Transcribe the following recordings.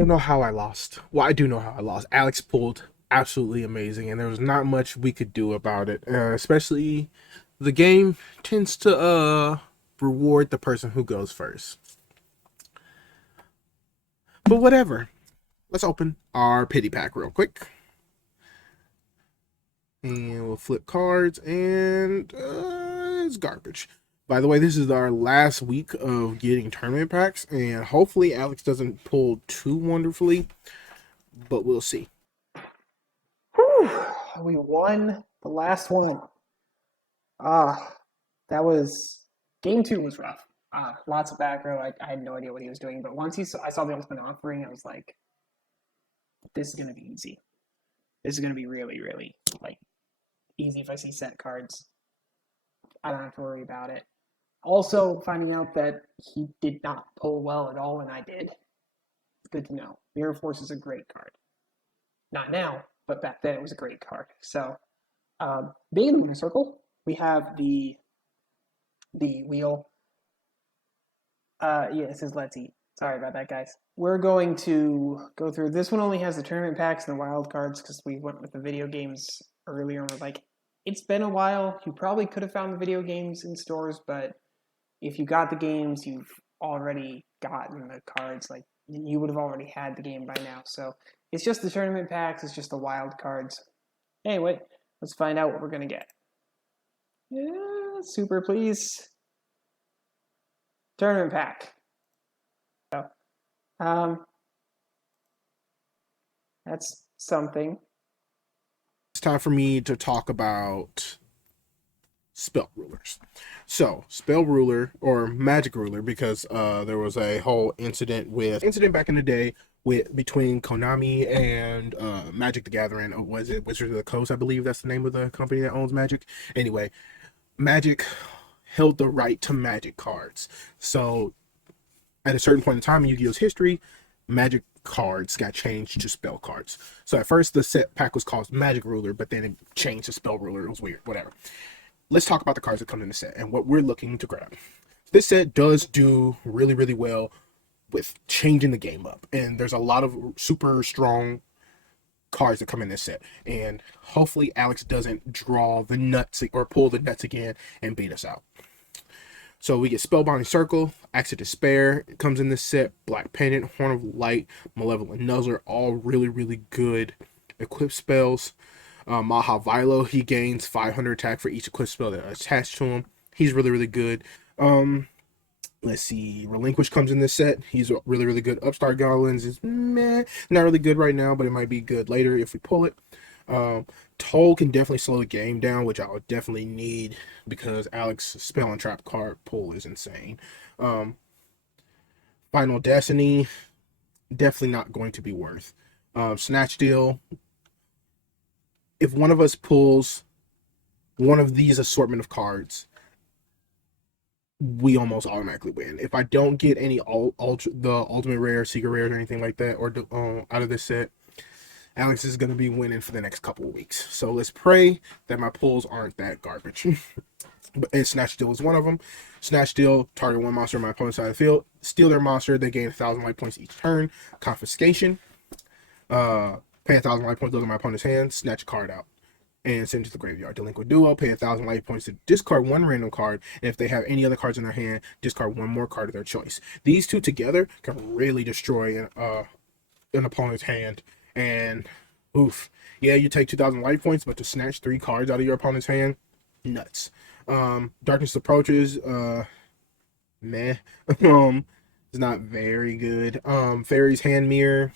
don't know how I lost. Well, I do know how I lost. Alex pulled absolutely amazing, and there was not much we could do about it. Especially the game tends to reward the person who goes first. But whatever. Let's open our pity pack real quick. And we'll flip cards, and it's garbage. By the way, this is our last week of getting tournament packs, and hopefully Alex doesn't pull too wonderfully, but we'll see. Whew, we won the last one. Ah, that was game two was rough. Lots of back row. I had no idea what he was doing, but once I saw the ultimate offering, I was like, this is gonna be easy. This is gonna be really, really like easy if I see set cards. I don't have to worry about it. Also, finding out that he did not pull well at all, and I did. It's good to know. Mirror Force is a great card. Not now, but back then it was a great card. So, being in the winner circle, we have the wheel. Yeah, this is Let's Eat. Sorry about that, guys. We're going to go through. This one only has the tournament packs and the wild cards because we went with the video games earlier and we're like, it's been a while. You probably could have found the video games in stores, but if you got the games, you've already gotten the cards. Like, you would have already had the game by now. So it's just the tournament packs. It's just the wild cards. Anyway, let's find out what we're going to get. Yeah, super please. Tournament pack. So, that's something. It's time for me to talk about spell rulers. So, spell ruler or magic ruler, because there was a whole incident back in the day with between Konami and Magic the Gathering. Or was it Wizards of the Coast? I believe that's the name of the company that owns Magic. Anyway, Magic held the right to Magic cards. So, at a certain point in time in Yu-Gi-Oh's history, Magic cards got changed to spell cards. So at first the set pack was called Magic Ruler, but then it changed to Spell Ruler. It was weird, whatever. Let's talk about the cards that come in the set and what we're looking to grab. This set does do really, really well with changing the game up. And there's a lot of super strong cards that come in this set. And hopefully Alex doesn't draw the nuts or pull the nuts again and beat us out. So we get Spellbinding Circle, Axe of Despair, it comes in this set, Black Pendant, Horn of Light, Malevolent Nuzzler, all really, really good equipped spells. Maha Vilo, he gains 500 attack for each equipped spell that attached to him. He's really, really good. Let's see, Relinquish comes in this set. He's really, really good. Upstart Goblins is meh, not really good right now, but it might be good later if we pull it. Toll can definitely slow the game down, which I'll definitely need because Alex's Spell and Trap card pull is insane. Final Destiny, definitely not going to be worth. Snatch Deal, if one of us pulls one of these assortment of cards, we almost automatically win. If I don't get any the ultimate rare, secret rares, or anything like that, or out of this set, Alex is going to be winning for the next couple of weeks. So let's pray that my pulls aren't that garbage. And Snatch Steal is one of them. Snatch Steal, target one monster on my opponent's side of the field. Steal their monster, they gain 1,000 life points each turn. Confiscation. Pay 1,000 life points, look at my opponent's hand, snatch a card out, and send it to the graveyard. Delinquent Duo, pay 1,000 life points to discard one random card, and if they have any other cards in their hand, discard one more card of their choice. These two together can really destroy an opponent's hand. And oof, yeah, you take 2,000 life points, but to snatch 3 cards out of your opponent's hand, nuts. Darkness Approaches, meh. It's not very good. Fairy's Hand Mirror.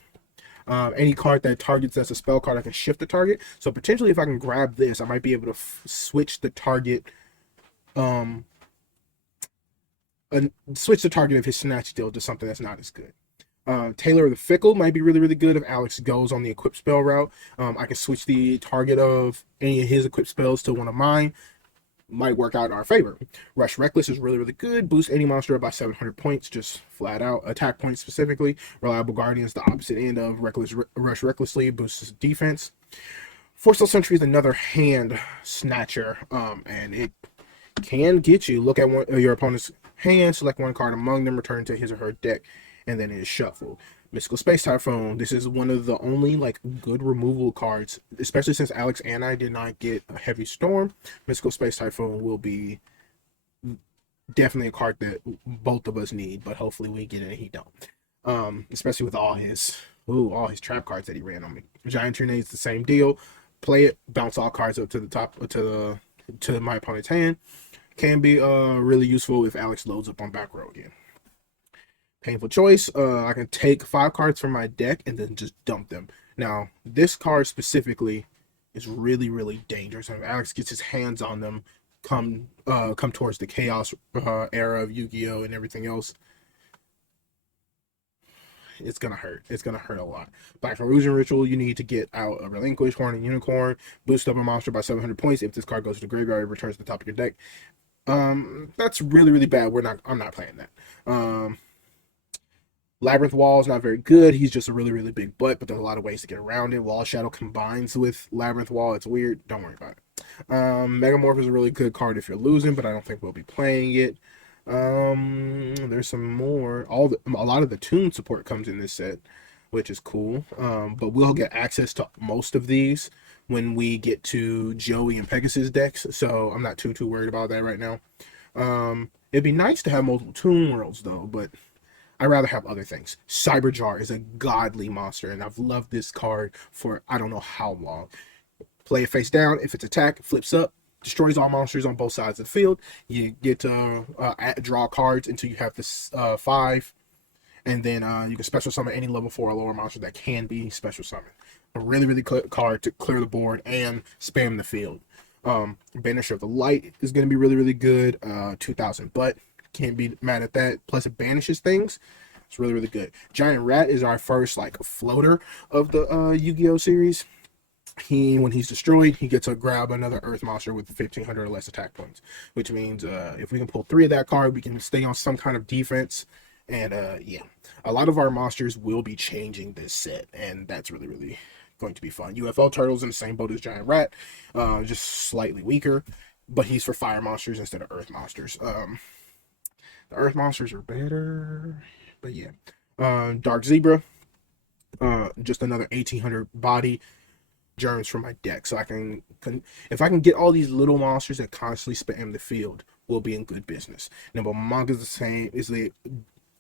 Any card that targets that's a spell card, I can shift the target. So potentially, if I can grab this, I might be able to switch the target. Switch the target of his Snatch Deal to something that's not as good. Tailor the Fickle might be really, really good if Alex goes on the equipped spell route. I can switch the target of any of his equipped spells to one of mine. Might work out in our favor. Rush Reckless is really, really good. Boost any monster by 700 points, just flat out. Attack points specifically. Reliable Guardian is the opposite end of Rush Recklessly, boosts defense. Forceful Sentry is another hand snatcher, and it can get you. Look at your opponent's hand, select one card among them, return to his or her deck, and then it is shuffled. Mystical Space Typhoon. This is one of the only like good removal cards, especially since Alex and I did not get a Heavy Storm. Mystical Space Typhoon will be definitely a card that both of us need, but hopefully we get it and he don't. Especially with all his trap cards that he ran on me. Giant Tornado's the same deal. Play it, bounce all cards up to the top to my opponent's hand. Can be really useful if Alex loads up on back row again. Painful Choice. I can take 5 cards from my deck and then just dump them. Now, this card specifically is really, really dangerous. If Alex gets his hands on them, come towards the Chaos era of Yu-Gi-Oh and everything else, it's gonna hurt. It's gonna hurt a lot. Black Illusion Ritual, you need to get out a Relinquish, Horn, and Unicorn. Boost up a monster by 700 points. If this card goes to the graveyard, it returns to the top of your deck. That's really, really bad. I'm not playing that. Labyrinth Wall is not very good. He's just a really, really big butt, but there's a lot of ways to get around it. Wall Shadow combines with Labyrinth Wall. It's weird. Don't worry about it. Megamorph is a really good card if you're losing, but I don't think we'll be playing it. There's some more. A lot of the Toon support comes in this set, which is cool. But we'll get access to most of these when we get to Joey and Pegasus decks, so I'm not too worried about that right now. It'd be nice to have multiple Toon Worlds though, but I'd rather have other things. Cyberjar is a godly monster, and I've loved this card for I don't know how long. Play it face down. If it's attack, it flips up, destroys all monsters on both sides of the field. You get to draw cards until you have this 5, and then you can special summon any level 4 or lower monster that can be special summoned. A really, really good card to clear the board and spam the field. Banisher of the Light is going to be really, really good. 2,000 butt. Can't be mad at that. Plus it banishes things. It's really, really good. Giant Rat is our first like floater of the Yu-Gi-Oh series. When he's destroyed, he gets to grab another Earth monster with 1,500 or less attack points, which means if we can pull 3 of that card, we can stay on some kind of defense. And yeah, a lot of our monsters will be changing this set, and that's really, really going to be fun. UFO Turtle's in the same boat as Giant Rat, just slightly weaker, but he's for fire monsters instead of Earth monsters. The Earth monsters are better, but yeah. Dark Zebra, just another 1,800 body germs from my deck, so I can if I can get all these little monsters that constantly spam the field, we'll be in good business. Now, but Manga is the same,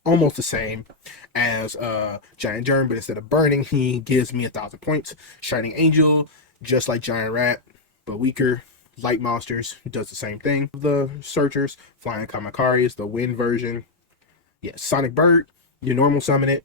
almost the same as Giant Germ, but instead of burning, he gives me 1,000 points. Shining Angel, just like Giant Rat, but weaker. Light monsters does the same thing. The Searchers, Flying Kamakari is the wind version. Yeah, Sonic Bird, you normal summon it,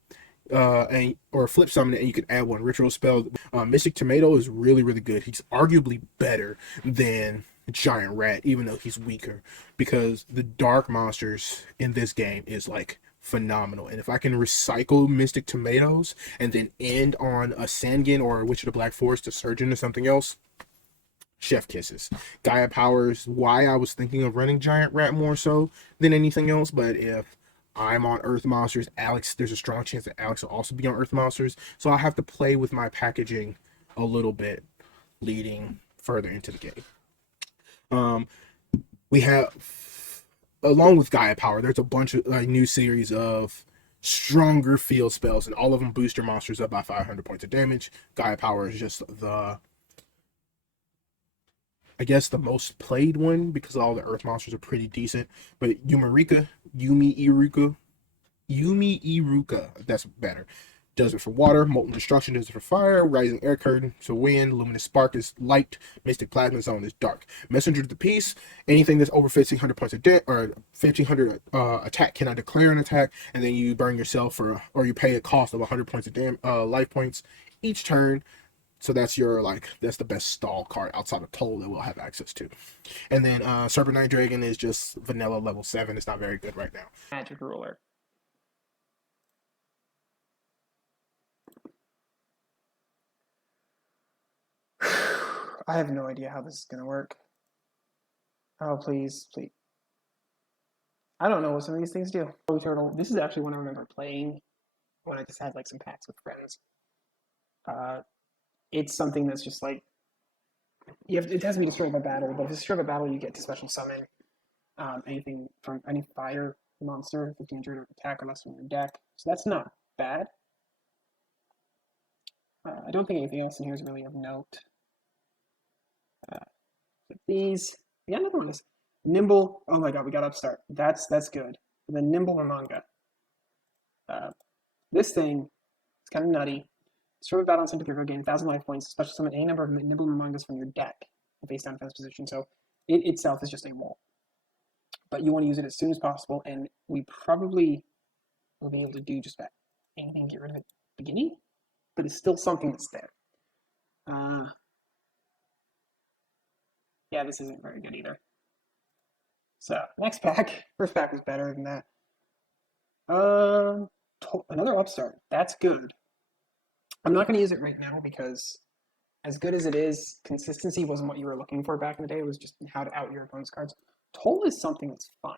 or flip summon it, and you can add 1 ritual spell. Mystic Tomato is really, really good. He's arguably better than Giant Rat, even though he's weaker, because the dark monsters in this game is like phenomenal. And if I can recycle Mystic Tomatoes and then end on a Sangan or a Witch of the Black Forest, a Surgeon, or something else, chef kisses. Gaia Power is why I was thinking of running Giant Rat more so than anything else, but if I'm on Earth Monsters, there's a strong chance that Alex will also be on Earth Monsters, so I'll have to play with my packaging a little bit leading further into the game. We have, along with Gaia Power, there's a bunch of new series of stronger field spells, and all of them boost your monsters up by 500 points of damage. Gaia Power is just I guess the most played one because all the Earth monsters are pretty decent. But Yumi Iruka, that's better. Does it for water, Molten Destruction does it for fire, Rising Air Curtain so wind, Luminous Spark is light, Mystic Plasma Zone is dark. Messenger of the Peace, anything that's over 1,500 points of or 1,500 attack cannot declare an attack, and then you burn yourself or you pay a cost of 100 points of life points each turn. So that's the best stall card outside of Toll that we'll have access to. And then Serpent Night Dragon is just vanilla level 7. It's not very good right now. Magic Ruler. I have no idea how this is going to work. Oh, please. I don't know what some of these things do. Turtle. This is actually one I remember playing when I just had like some packs with friends. It's something that's just like it has to be destroyed by battle, but if it's destroyed by battle, you get to special summon anything from any fire monster, 1,500 attack unless from your deck. So that's not bad. I don't think anything else in here is really of note. Uh, these. Yeah, another one is Nimble. Oh my god, we got Upstart. That's good. And then Nimble manga. Uh, this thing is kind of nutty. Sort of battle center to gain 1,000 life points, special summon any number of Nimble mangas from your deck based on defense position. So it itself is just a wall. But you want to use it as soon as possible, and we probably will be able to do just about anything to get rid of it at the beginning, but it's still something that's there. Yeah, this isn't very good either. So next pack, first pack was better than that. Another upstart. That's good. I'm not going to use it right now because, as good as it is, consistency wasn't what you were looking for back in the day. It was just how to out your opponent's cards. Toll is something that's fun.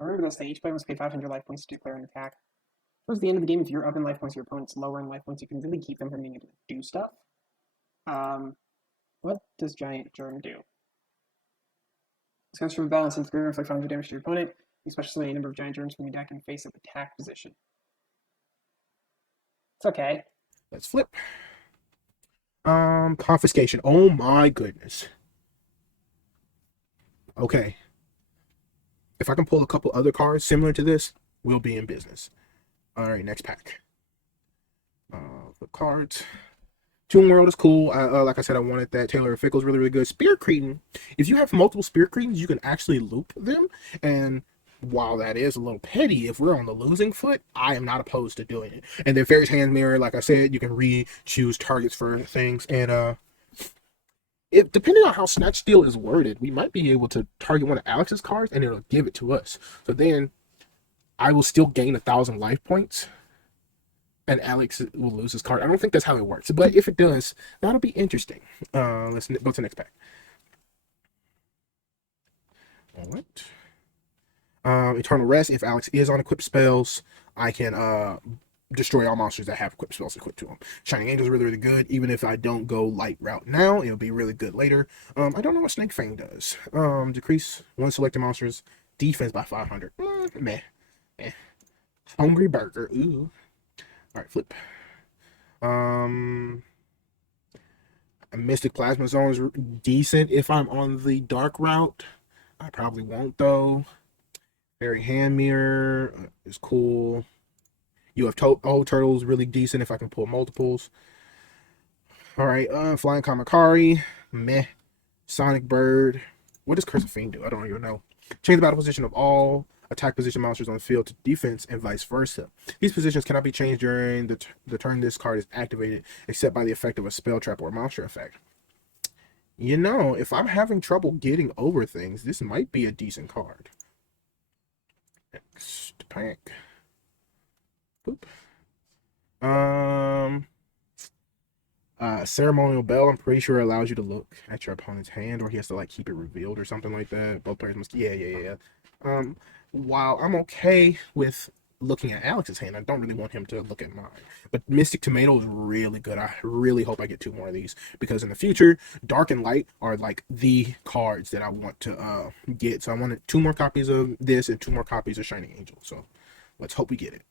I remember going to say each player must pay 500 life points to declare an attack. Towards the end of the game, if you're up in life points, your opponent's lower in life points, you can really keep them from being able to do stuff. What does Giant Germ do? This comes from a balance and 3 inflict 500 damage to your opponent. You special summon a number of Giant Germs from your deck in face of attack position. It's okay. Let's flip. Confiscation. Oh my goodness. Okay. If I can pull a couple other cards similar to this, we'll be in business. All right, next pack. The cards. Toon World is cool. Like I said, I wanted that. Taylor Fickle's really, really good. Spirit Cretin. If you have multiple Spirit Cretins, you can actually loop them. And while that is a little petty, if we're on the losing foot, I am not opposed to doing it. And then Fairy's Hand Mirror, like I said, you can re-choose targets for things. And if depending on how Snatch Steal is worded, we might be able to target one of Alex's cards and it'll give it to us. So then I will still gain 1,000 life points and Alex will lose his card. I don't think that's how it works, but if it does, that'll be interesting. Let's go to the next pack. All right. Eternal Rest. If Alex is on equipped spells, I can destroy all monsters that have equipped spells equipped to them. Shining Angel is really, really good. Even if I don't go light route now, it'll be really good later. I don't know what Snake Fang does. Decrease one selected monster's defense by 500. Meh. Hungry Burger. Ooh. All right, flip. A Mystic Plasma Zone is decent if I'm on the dark route. I probably won't though. Fairy Hand Mirror is cool. You have Turtle is really decent if I can pull multiples. All right, Flying Kamakari, meh. Sonic Bird. What does Curse of Fiend do? I don't even know. Change the battle position of all attack position monsters on the field to defense and vice versa. These positions cannot be changed during the turn this card is activated, except by the effect of a spell trap or monster effect. You know, if I'm having trouble getting over things, this might be a decent card. Next pack. Boop. Ceremonial Bell, I'm pretty sure allows you to look at your opponent's hand, or he has to like keep it revealed or something like that. Both players must, yeah. While I'm okay with looking at Alex's hand, I don't really want him to look at mine. But Mystic Tomato is really good. I really hope I get 2 more of these, because in the future, Dark and Light are like the cards that I want to get. So I wanted 2 more copies of this and 2 more copies of Shining Angel. So let's hope we get it.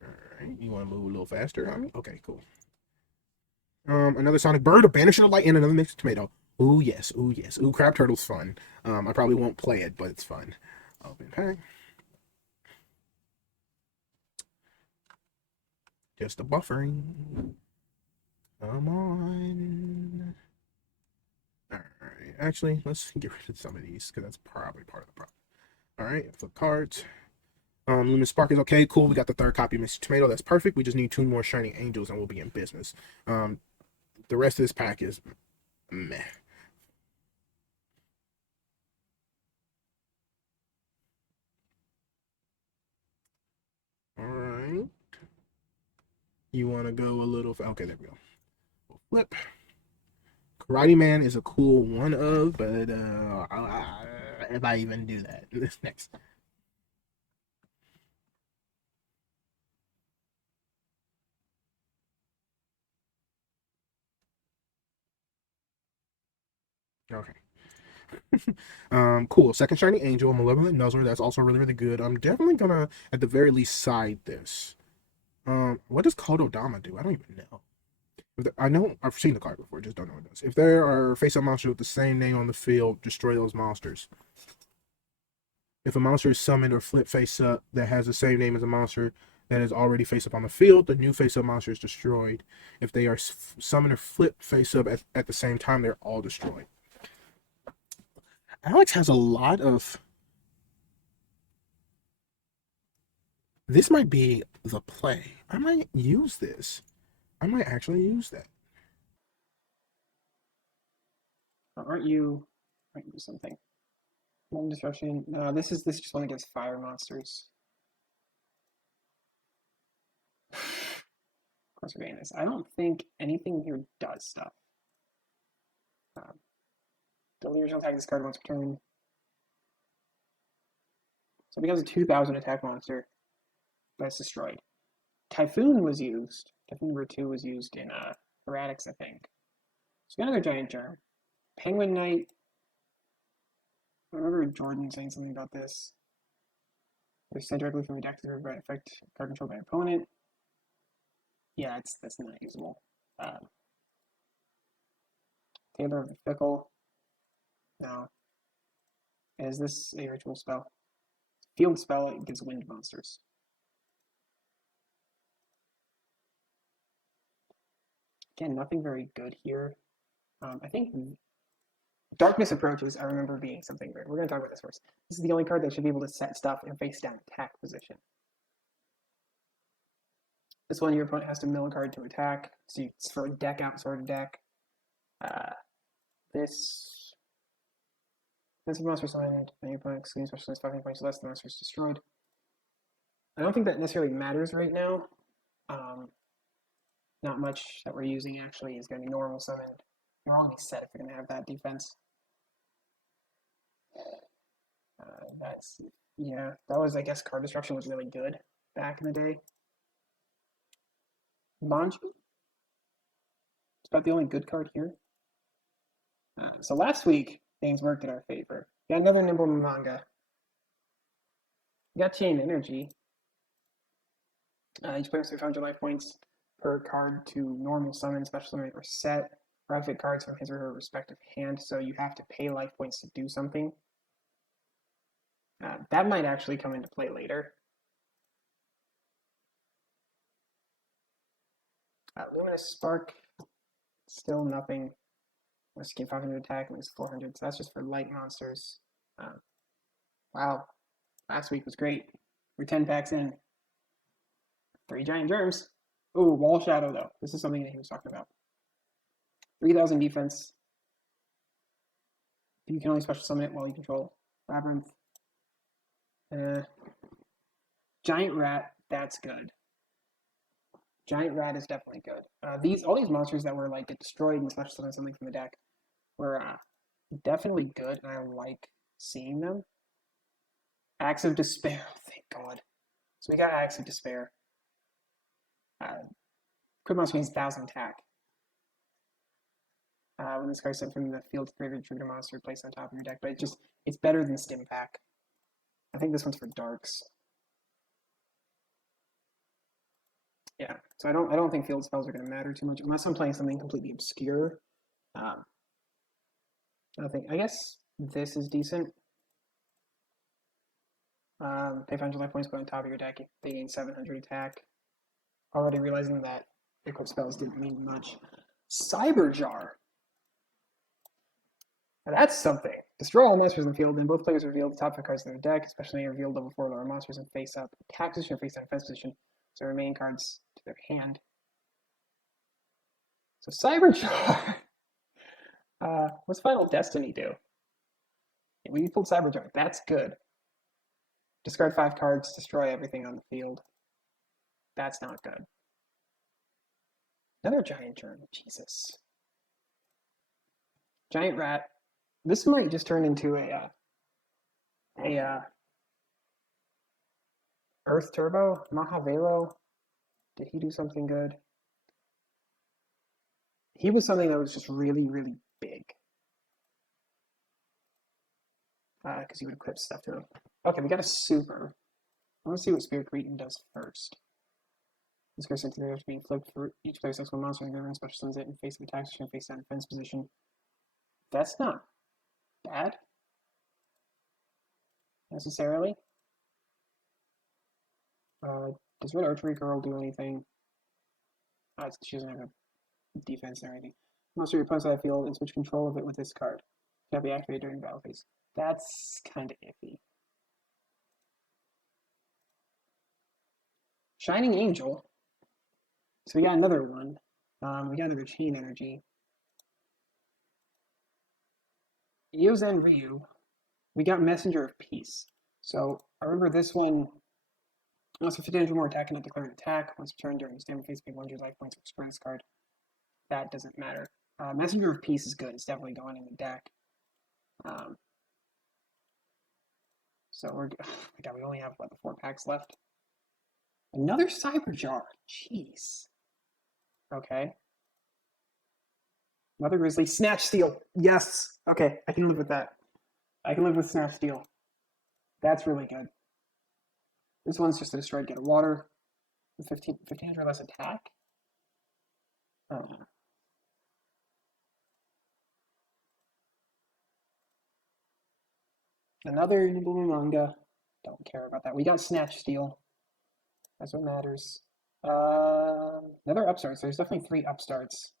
All right, you want to move a little faster, homie? Okay, cool. Another Sonic Bird, a Banisher of Light, and another Mystic Tomato. Ooh, yes. Ooh, Crab Turtle's fun. I probably won't play it, but it's fun. Open pack. Just a buffering. Come on. Alright, actually, let's get rid of some of these, because that's probably part of the problem. Alright, flip cards. Luminous Spark is okay, cool. We got the 3rd copy of Mystic Tomato. That's perfect. We just need 2 more Shining Angels, and we'll be in business. The rest of this pack is meh. Alright. You want to go a little... Okay, there we go. We'll flip. Karate Man is a cool one of, but if I even do that. This next. Okay. Cool. Second Shiny Angel, Malevolent Nuzzler. That's also really, really good. I'm definitely gonna, at the very least, side this. What does Kododama do? I don't even know. I know I've seen the card before, just don't know what it does. If there are face-up monsters with the same name on the field, destroy those monsters. If a monster is summoned or flipped face-up that has the same name as a monster that is already face-up on the field, the new face-up monster is destroyed. If they are summoned or flipped face-up at the same time, they're all destroyed. Alex has a lot of. This might be the play. I might use this. I might actually use that. Aren't you something? One destruction. No, this is just one against fire monsters. Of course we're getting this. I don't think anything here does stuff. The original attack this card once per turn. So it becomes a 2,000 attack monster that's destroyed. Typhoon was used. Typhoon number 2 was used in Erratics, I think. So another giant germ. Penguin Knight. I remember Jordan saying something about this. They're sent directly from the deck to affect card controlled by opponent. Yeah, that's not usable. Tailor of the Fickle. No. Is this a ritual spell? Field spell against wind monsters. Again, nothing very good here. I think Darkness Approaches, I remember being something great. We're going to talk about this first. This is the only card that should be able to set stuff in face down attack position. This one, your opponent has to mill a card to attack. So it's for a deck out sort of deck. This monster summoned, and your opponent excludes specialist 5 points less, the monster is destroyed. I don't think that necessarily matters right now. Not much that we're using actually is going to be normal summoned. You're only set if you're going to have that defense. That was, I guess, card destruction was really good back in the day. Manju. It's about the only good card here. So last week, things worked in our favor. We got another Nimble Manga. We got Chain Energy. Each player has 500 life points per card to normal summon, special summon, or set, or outfit cards from his or her respective hand. So you have to pay life points to do something. That might actually come into play later. Luminous Spark, still nothing. Let's get 500 attack, and it's 400, so that's just for light monsters. Wow, last week was great. We're 10 packs in. 3 giant germs. Ooh, Wall Shadow, though. This is something that he was talking about. 3,000 defense. You can only special summon it while you control Labyrinth. Giant Rat, that's good. Giant Rat is definitely good. All these monsters that were like get destroyed and special summon something from the deck were definitely good, and I like seeing them. Acts of Despair, thank God. So we got Acts of Despair. Crit monster means 1,000 attack. When this card is sent from the field to graveyard, trigger monster placed on top of your deck, but it's better than Stim Pack. I think this one's for darks. Yeah, so I don't think field spells are going to matter too much unless I'm playing something completely obscure. I guess this is decent. Pay 500 life points, put on top of your deck. They gain 700 attack. Already realizing that equip spells didn't mean much. Cyberjar. Now that's something. Destroy all monsters in the field, then both players reveal the top 5 cards in their deck, especially reveal level 4 lower monsters and face up. Attack position or face down defense position, so remain cards to their hand. So Cyberjar. What's Final Destiny do? When you pulled Cyberjar, that's good. Discard 5 cards, destroy everything on the field. That's not good. Another giant germ, Jesus. Giant rat. This might just turn into a Earth Turbo. Mahavelo. Did he do something good? He was something that was just really, really big. Because he would equip stuff to him. Okay, we got a super. I want to see what Spirit Cretin does first. This curse activity after being flipped for each player selects one monster and everyone special summons it in face of attack position and face down defense position. That's not bad necessarily. Does Red Archery Girl do anything? She doesn't have a defense or anything. Monster your opponent's side field and switch control of it with this card. Cannot be activated during battle phase. That's kind of iffy. Shining Angel. So we got another one. We got another Chain Energy. Yozen Ryu. We got Messenger of Peace. So I remember this one. Also, if it didn't do more attack, cannot declare an attack. Once per turn during the standard phase, pay 100 life points for this card. That doesn't matter. Messenger of Peace is good. It's definitely going in the deck. So we're. Oh my god, we only have what, the 4 packs left. Another Cyber Jar. Jeez. Okay. Mother Grizzly. Snatch Steal. Yes. Okay, I can live with that. I can live with Snatch Steal. That's really good. This one's just a destroyed, get a water. 1500 less attack. Another manga. Don't care about that. We got Snatch Steal. That's what matters. Another upstarts. There's definitely 3 upstarts.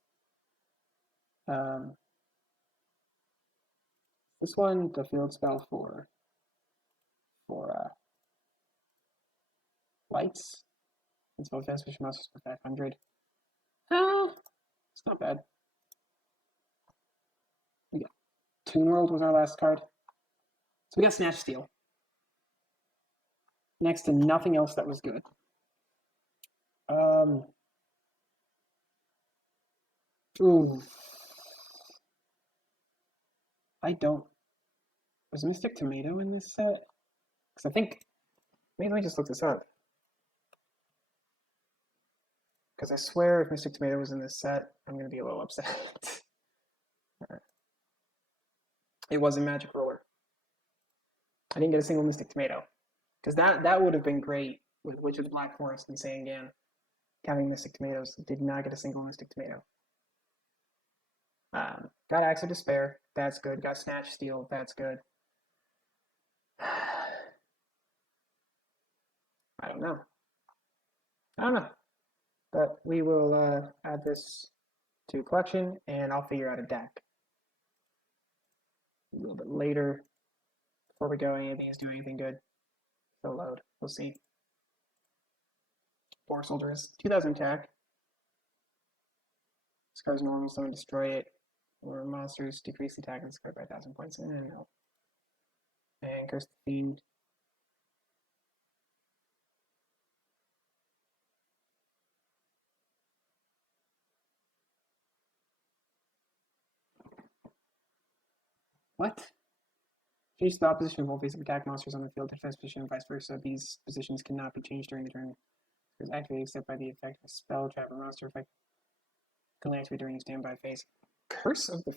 This one, the field spell for lights. It's both defense push monsters for 500. It's not bad. We got Toon World was our last card. So we got Snatch Steal. Next to nothing else that was good. Ooh. I don't. Was Mystic Tomato in this set? Because I think. Maybe I just look this up. Because I swear if Mystic Tomato was in this set, I'm going to be a little upset. It wasn't Magic Roller. I didn't get a single Mystic Tomato. Because that would have been great with Witch of the Black Forest and Sangan. Counting Mystic Tomatoes. Did not get a single Mystic Tomato. Got Axe of Despair. That's good. Got Snatch Steal. That's good. I don't know. But we will add this to collection, and I'll figure out a deck a little bit later. Before we go, any of these do anything good? So load. We'll see. War Soldiers. 2000 attack. This card's normal, so destroy it. Or monsters decrease the attack of this card by 1,000 points. No. And Curse the Fiend. What? Change the opposition of all face of attack monsters on the field to defense position and vice versa. These positions cannot be changed during the turn. It's activated except by the effect of a spell, trap, or monster effect. Can only activate during your standby phase. Curse of the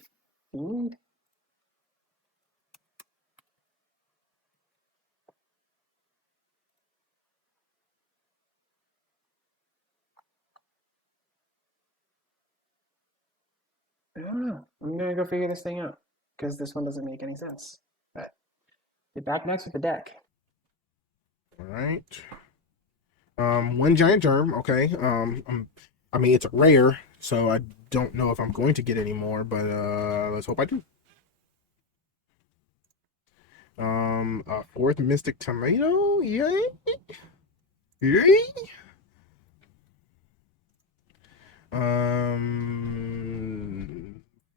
Fiend? I don't know. I'm gonna go figure this thing out because this one doesn't make any sense. But be back next with the deck. All right. One giant germ. Okay. I mean, it's a rare, so I don't know if I'm going to get any more, but let's hope I do. A 4th Mystic Tomato. Yay! Yay!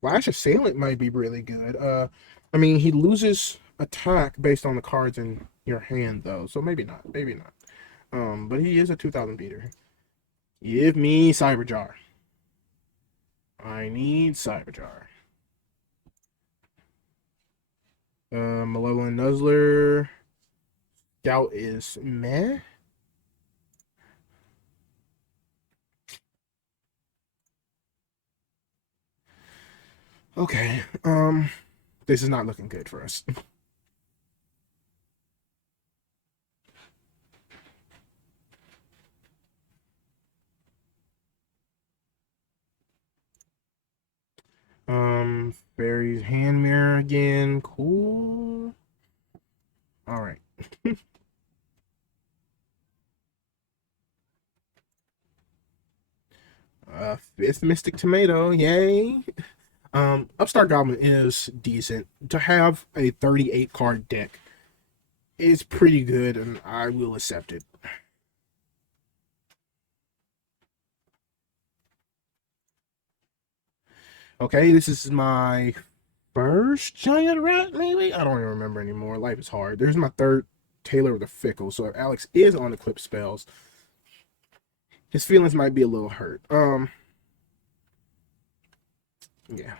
Flash Assailant might be really good. I mean, he loses attack based on the cards in your hand, though, so maybe not. Maybe not. But he is a 2000 beater. Give me Cyberjar. I need Cyberjar. Malevolent Nuzzler. Scout is meh. Okay. This is not looking good for us. Fairy's hand mirror again. Cool. All right. Fifth Mystic Tomato. Yay. Upstart Goblin is decent. To have a 38 card deck is pretty good, and I will accept it. Okay, this is my first giant rat, maybe? I don't even remember anymore. Life is hard. There's my third Tailor of the Fickle. So if Alex is on Eclipse spells, his feelings might be a little hurt. Yeah.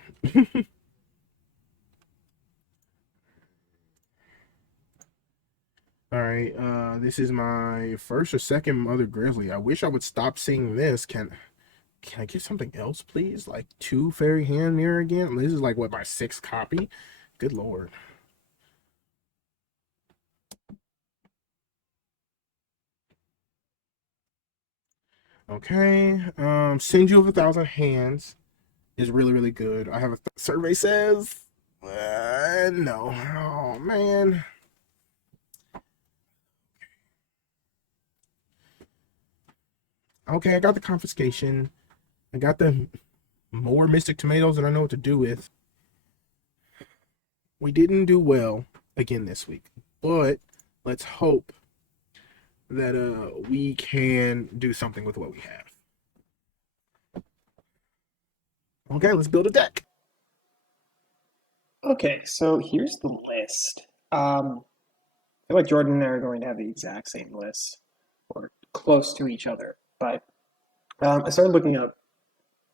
All right. This is my first or second Mother Grizzly. I wish I would stop seeing this. Can I get something else, please? Like two Fairy Hand Mirror again? This is like what, my sixth copy? Good lord. Okay. Send You of a Thousand Hands is really, really good. I have a survey says no. Oh man. Okay, I got the confiscation. I got the more Mystic Tomatoes that I know what to do with. We didn't do well again this week, but let's hope that we can do something with what we have. Okay, let's build a deck. Okay, so here's the list. I feel like Jordan and I are going to have the exact same list, or close to each other. But I started looking up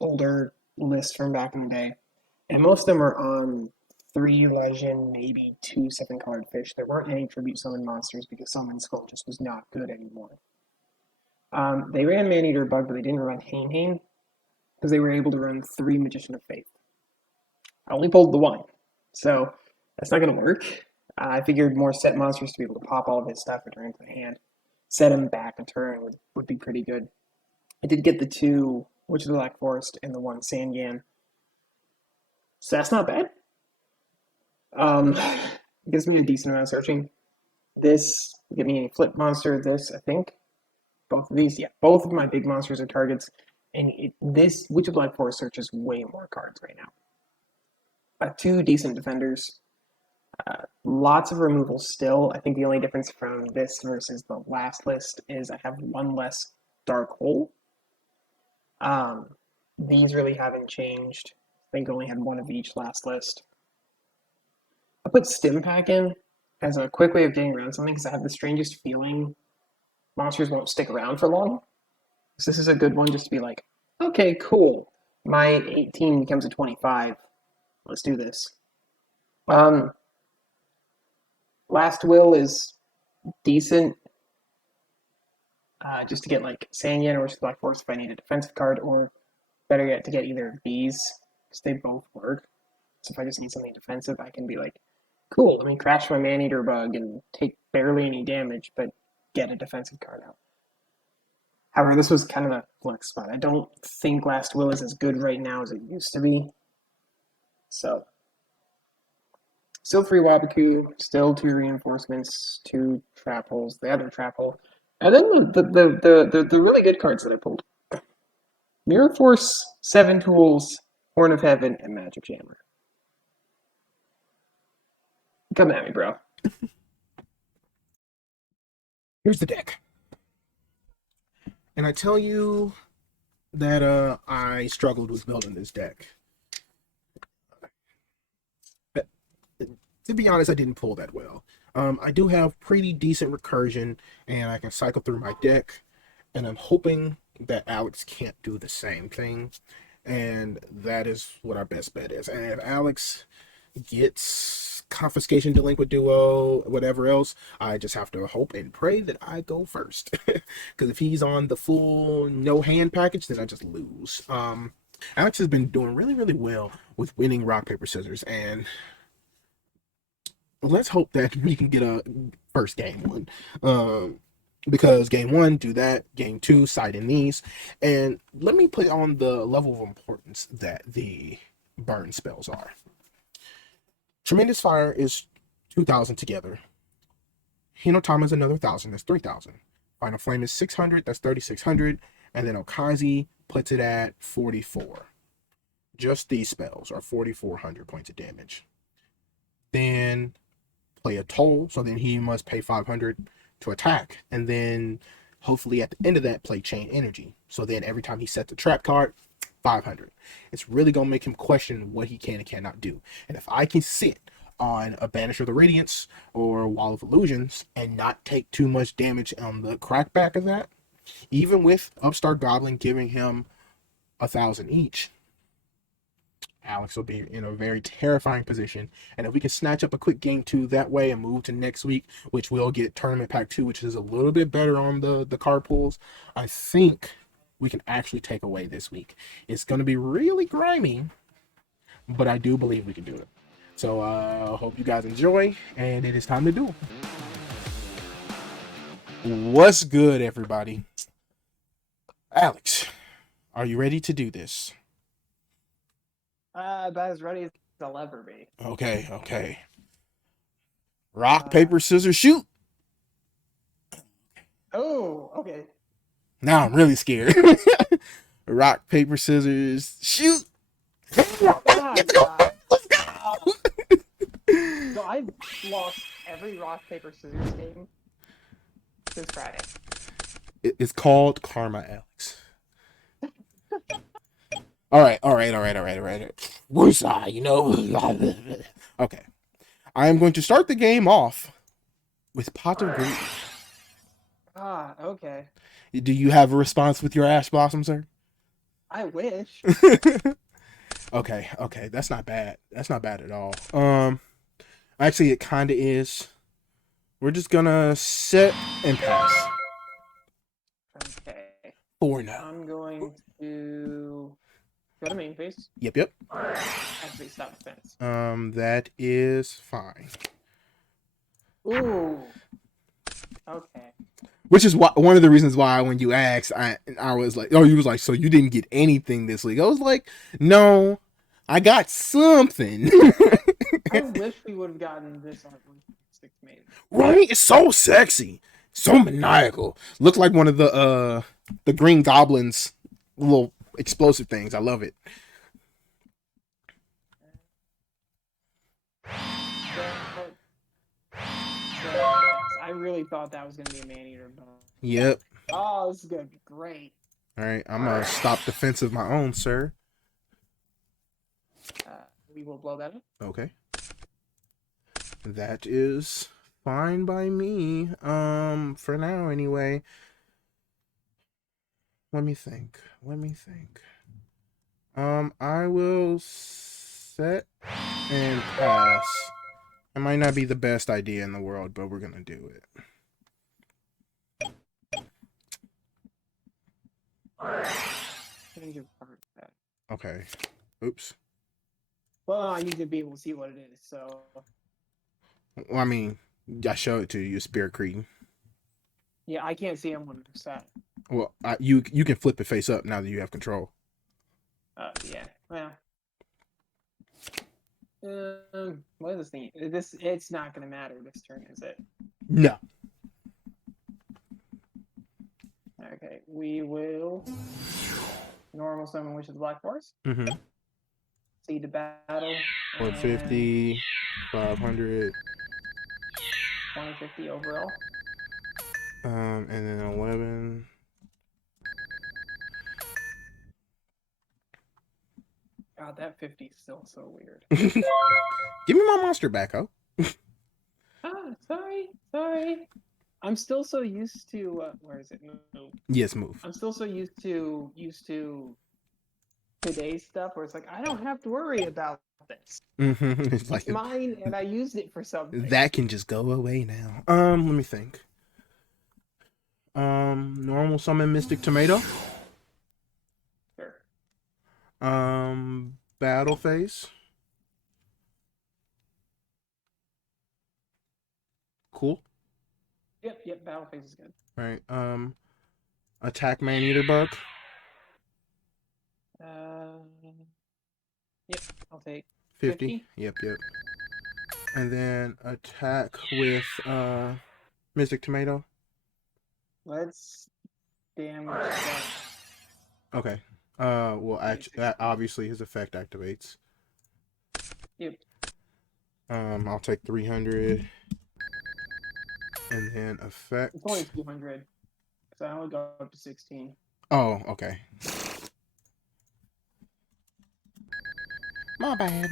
older lists from back in the day, and most of them are on three legend, maybe two seven-colored fish. There weren't any tribute summon monsters because Summon Skull just was not good anymore. They ran Maneater Bug, but they didn't run Hain Hain because they were able to run three Magician of Faith. I only pulled the one, so that's not going to work. I figured more set monsters to be able to pop all of his stuff and turn into the hand. Set him back and turn would be pretty good. I did get the two Witch of the Black Forest and the one Sangan. So that's not bad. It gives me a decent amount of searching. This give me a flip monster. This, I think, both of these, yeah, both of my big monsters are targets. And this Witch of Black Forest searches way more cards right now. Two decent defenders. Lots of removals still. I think the only difference from this versus the last list is I have one less dark hole. These really haven't changed. I think I only had one of each last list. I put Stim Pack in as a quick way of getting around something because I have the strangest feeling monsters won't stick around for long. So this is a good one just to be like, okay, cool. My 18 becomes a 25. Let's do this. Last Will is decent. Just to get like Sanyan or Black Force if I need a defensive card, or better yet, to get either of these, because they both work. So if I just need something defensive, I can be like, cool, let me crash my Maneater Bug and take barely any damage, but get a defensive card out. However, this was kind of a flex spot. I don't think Last Will is as good right now as it used to be. So, still 3 Wabaku, still 2 reinforcements, 2 trap holes, the other trap hole. And then the really good cards that I pulled. Mirror Force, 7 Tools, Horn of Heaven, and Magic Jammer. Come at me, bro. Here's the deck. And I tell you that I struggled with building this deck. But, to be honest, I didn't pull that well. I do have pretty decent recursion, and I can cycle through my deck, and I'm hoping that Alex can't do the same thing, and that is what our best bet is. And if Alex gets Confiscation, Delinquent Duo, whatever else, I just have to hope and pray that I go first. Because if he's on the full no hand package, then I just lose. Alex has been doing really, really well with winning rock, paper, scissors, and let's hope that we can get a first game one. Because game one, do that. Game two, side in these. And let me put on the level of importance that the burn spells are. Tremendous Fire is 2,000 together. Hinotama is another 1,000. That's 3,000. Final Flame is 600. That's 3,600. And then Okazi puts it at 44. Just these spells are 4,400 points of damage. Then play a toll, so then he must pay 500 to attack. And then hopefully at the end of that, play Chain Energy. So then every time he sets a trap card, 500. It's really going to make him question what he can and cannot do. And if I can sit on a Banisher of the Radiance or Wall of Illusions and not take too much damage on the crackback of that, even with Upstart Goblin giving him 1,000 each, Alex will be in a very terrifying position. And if we can snatch up a quick game 2 that way and move to next week, which we'll get Tournament Pack 2, which is a little bit better on the card pools, I think we can actually take away this week. It's going to be really grimy, but I do believe we can do it. So I hope you guys enjoy, and it is time to do it. What's good, everybody? Alex, are you ready to do this? About as ready as I'll ever be. Okay. Rock, paper, scissors, shoot. Oh, okay. Now I'm really scared. Rock, paper, scissors, shoot. Let's go. So I've lost every rock, paper, scissors game since Friday. It's called karma, Alex. All right. Woosah, you know. Okay. I am going to start the game off with Pot of Greed. Okay. Do you have a response with your Ash Blossom, sir? I wish. Okay. That's not bad. That's not bad at all. Actually, it kind of is. We're just gonna set and pass. Okay. For now. I'm going to go to main phase. Yep. Actually, stop defense. That is fine. Ooh. Okay. Which is why, one of the reasons why when you asked, I was like, oh, you was like, so you didn't get anything this week? I was like, no, I got something. I wish we would have gotten this on 1.6 made. Right? It's so sexy, so maniacal. Looks like one of the Green Goblin's little explosive things. I love it. I really thought that was going to be a man-eater. Yep. Oh, this is going to be great. All right, I'm gonna stop defense of my own, sir. We will blow that up. Okay. That is fine by me. For now anyway. Let me think. I will set and pass. It might not be the best idea in the world, but we're gonna do it. Okay. Oops. Well, I need to be able to see what it is, so... Well, I mean, I show it to you, Spirit Creed. Yeah, I can't see him 100%. Well, you can flip it face up now that you have control. Yeah. Well... what is this thing? It's not going to matter this turn, is it? No. Okay, we will... Normal summon Wish of the Black Forest. Mm-hmm. See the battle. 150, 500. 2050 overall. And then 11. God, that 50 is still so weird. Give me my monster back, oh. Sorry. I'm still so used to where is it? Move. Yes, move. I'm still so used to today's stuff where it's like I don't have to worry about this. Mm-hmm. It's mine, and I used it for something. That can just go away now. Let me think. Normal summon Mystic Tomato. Sure. Battle phase. Cool. Yep, battle phase is good. Right. Attack Man Eater Bug. Yep, I'll take 50. 50. Yep. And then attack with Mystic Tomato. Let's damage that. Okay. Well, that 16. obviously his effect activates. Yep. I'll take 300, and then It's only effect. 200, because I only go up to 16. Oh, okay. My bad.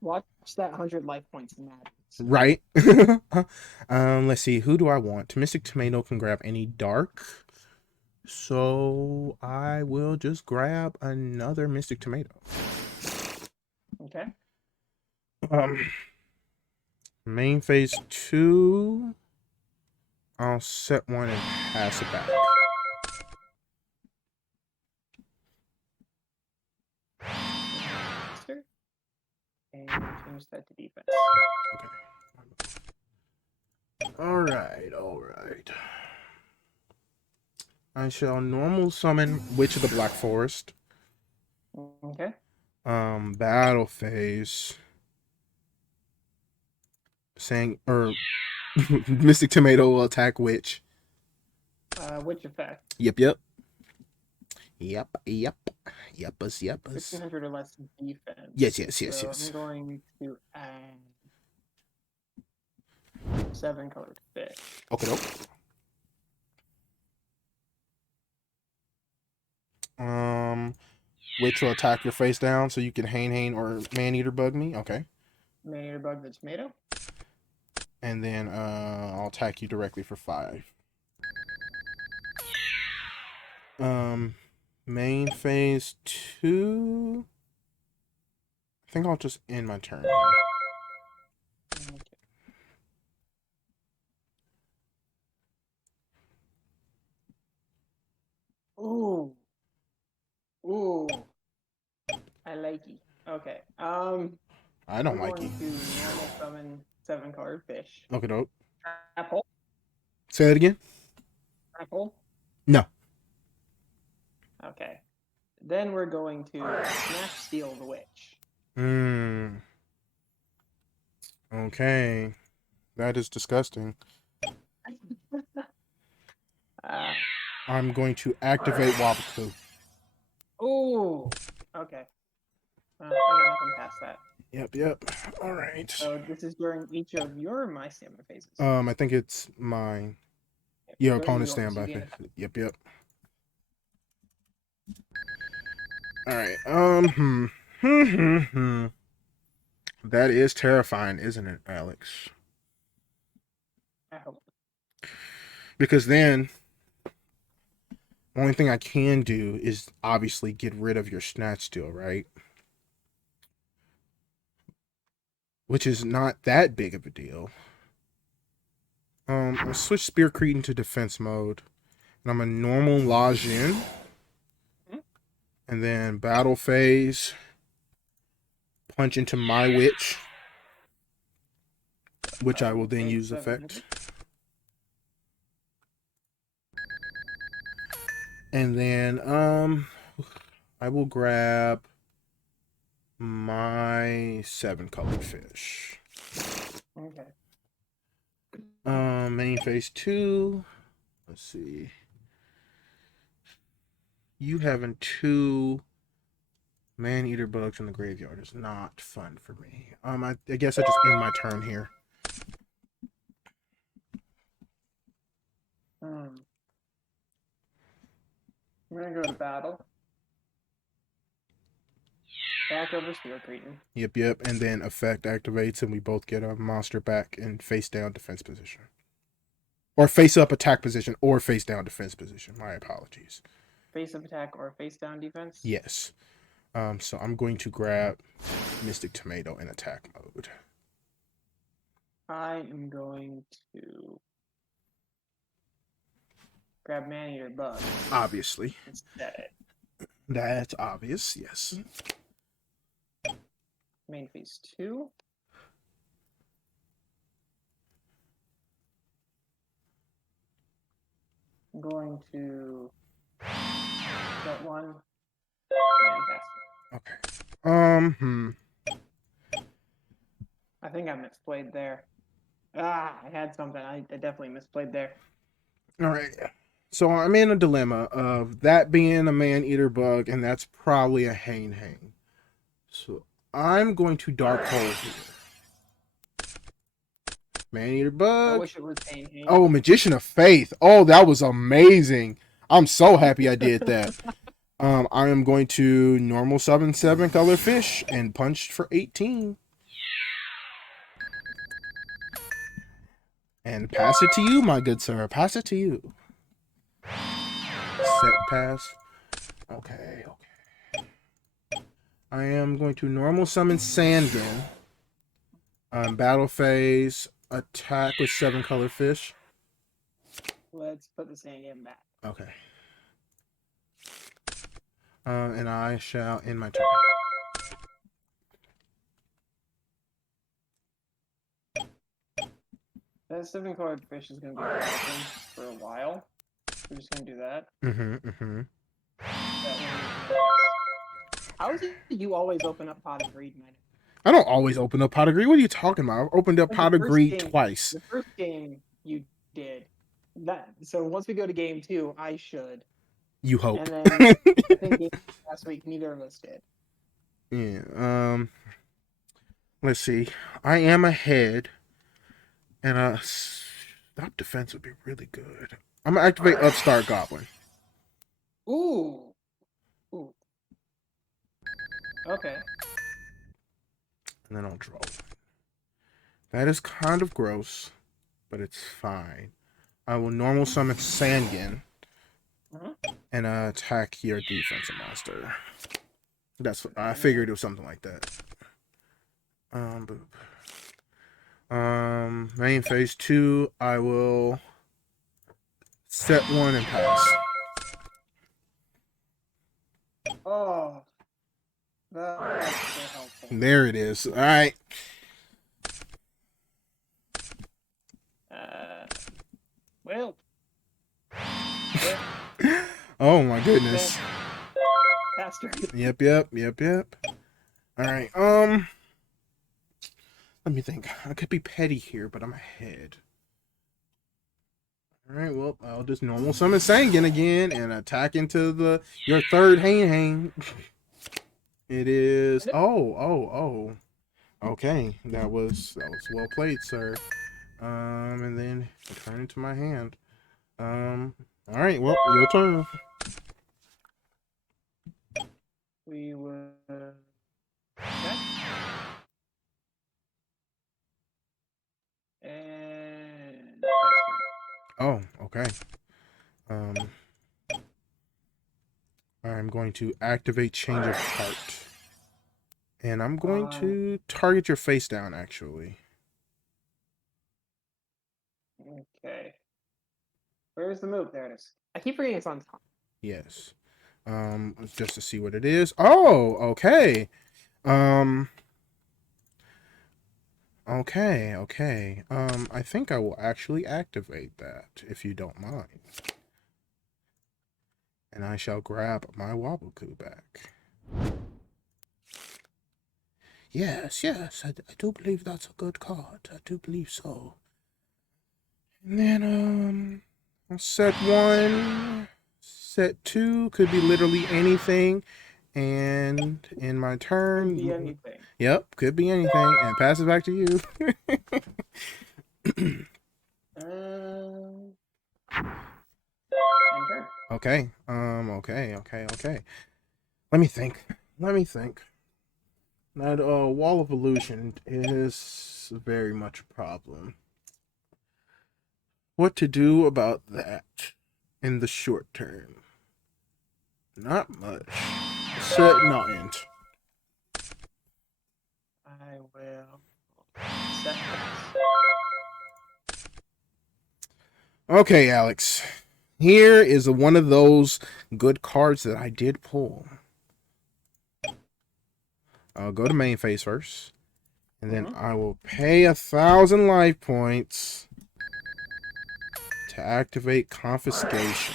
Watch that 100 life points matters. Right. Let's see. Who do I want? Mystic Tomato can grab any dark. So I will just grab another Mystic Tomato. Okay. Main phase 2. I'll set one and pass it back. Monster. And change that to defense. Okay. All right. I shall normal summon Witch of the Black Forest. Okay. Battle phase. Saying Mystic Tomato will attack Witch. Which effect? Yep. Yuppus. 1500 or less defense. Yes. So I'm going to add 7-colored fish. Okay. Witch will attack your face down so you can Hane or Man-Eater bug me. Okay. Man-Eater bug the tomato. And then I'll attack you directly for 5. Main phase 2. I think I'll just end my turn here. Okay. Ooh. I like it. Okay. I don't We're like going you. to normal summon 7-colored fish. Okay, dope. Trap hole. Say that again? Trap hole. No. Okay. Then we're going to snatch steal the witch. Okay. That is disgusting. I'm going to activate Wabaku. Ooh. Okay. I got nothing past that. Yep. All right. So this is during each of your my stamina phases. I think it's mine. Your opponent's yours, standby. you Yep. All right. That is terrifying, isn't it, Alex? I hope. Because then, only thing I can do is obviously get rid of your snatch steal, right? Which is not that big of a deal. I'll switch Spear Cretin to defense mode. And I'm a normal Lajin. And then battle phase. Punch into my witch. Which I will then use effect. And then I will grab my 7-colored fish. Okay. Main phase 2. Let's see. You having 2 Man-Eater bugs in the graveyard is not fun for me. I guess I just end my turn here. I'm gonna go to battle. Back over Spear Cretin. Yep. And then effect activates, and we both get a monster back in face down defense position. Or face up attack position, or face down defense position. My apologies. Face up attack or face down defense? Yes. So I'm going to grab Mystic Tomato in attack mode. I am going to grab Man-Eater bug. Obviously. Instead. That's obvious, yes. Main phase 2. I'm going to set one and pass. Okay. I think I misplayed there. Ah, I had something. I definitely misplayed there. All right. So I'm in a dilemma of that being a man-eater bug, and that's probably a hang. So I'm going to dark hole here. Man-eater I bug. wish it was Hang. Oh, Magician of Faith. Oh, that was amazing. I'm so happy I did that. I am going to normal summon 7-color fish and punch for 18. And pass it to you, my good sir. Pass it to you. Set pass. Okay. I am going to normal summon Sandin. Battle phase. Attack with 7-color fish. Let's put the Sand back. Okay. And I shall end my turn. That 7-card fish is going to be broken for a while. We're just going to do that. How is it you always open up Pot of Greed, man? I don't always open up Pot of Greed. What are you talking about? I've opened up Pot of Greed twice. The first game you did. So once we go to game 2, I should. You hope. And then I think game last week, neither of us did. Yeah. Let's see. I am ahead, and stop defense would be really good. I'm gonna activate Upstart Goblin. Ooh. Okay. And then I'll draw. That is kind of gross, but it's fine. I will normal summon Sangin and attack your defensive monster. That's what I figured it was something like that. Main phase 2, I will set 1 and pass. Oh. That's so helpful. There it is. All right. Well. Oh my goodness. Faster. Yep. All right. Let me think. I could be petty here, but I'm ahead. All right. Well, I'll just normal summon Sangin again and attack into your third hang. It is. Oh. Okay. That was well played, sir. And then return it to my hand. All right. Well, your turn. We will. And Oh, okay. I'm going to activate Change of Heart. And I'm going to target your face down, actually. Okay. Where's the move? There it is. I keep forgetting it's on top. Yes. Just to see what it is. Oh, okay. Okay. I think I will actually activate that, if you don't mind. And I shall grab my Waboku back. Yes, I do believe that's a good card. I do believe so. And then, I'll set 1. Set 2 could be literally anything. And in my turn... Could be anything. Yep, could be anything. And pass it back to you. Enter. Okay. Okay. Let me think. That Wall of Illusion is very much a problem. What to do about that in the short term? Not much. Set not end. I will set pass. Okay, Alex. Here is one of those good cards that I did pull. I'll go to main phase first. And then I will pay 1,000 life points to activate confiscation.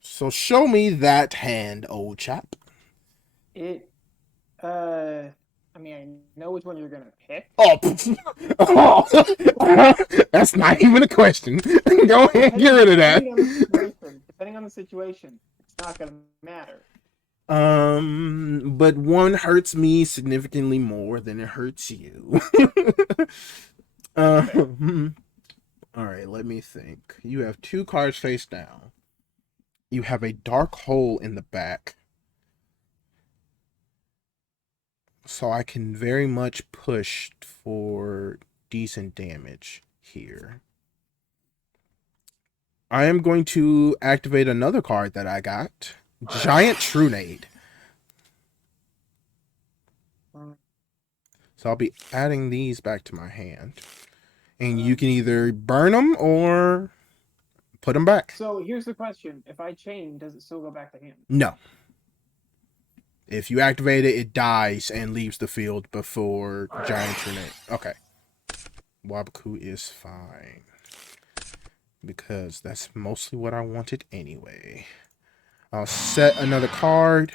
So show me that hand, old chap. It. Uh. I mean, I know which one you're gonna pick. Oh, oh. That's not even a question. Go ahead and get rid of that. Depending on the situation, it's not gonna matter. But one hurts me significantly more than it hurts you. That's fair. All right, let me think. You have two cards face down. You have a dark hole in the back. So I can very much push for decent damage here. I am going to activate another card that I got. Giant Trunade. So I'll be adding these back to my hand. And you can either burn them or put them back. So here's the question: if I chain, does it still go back to him? No. If you activate it, it dies and leaves the field before Giant Trunade. Okay. Wabaku is fine. Because that's mostly what I wanted anyway. I'll set another card.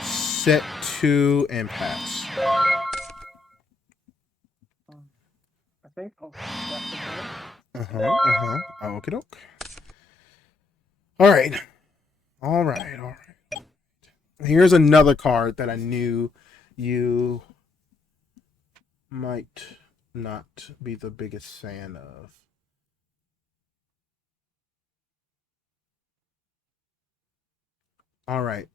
Set two and pass. I think I'll set the card. Okie doke. Alright. Alright. Here's another card that I knew you might not be the biggest fan of. Alright.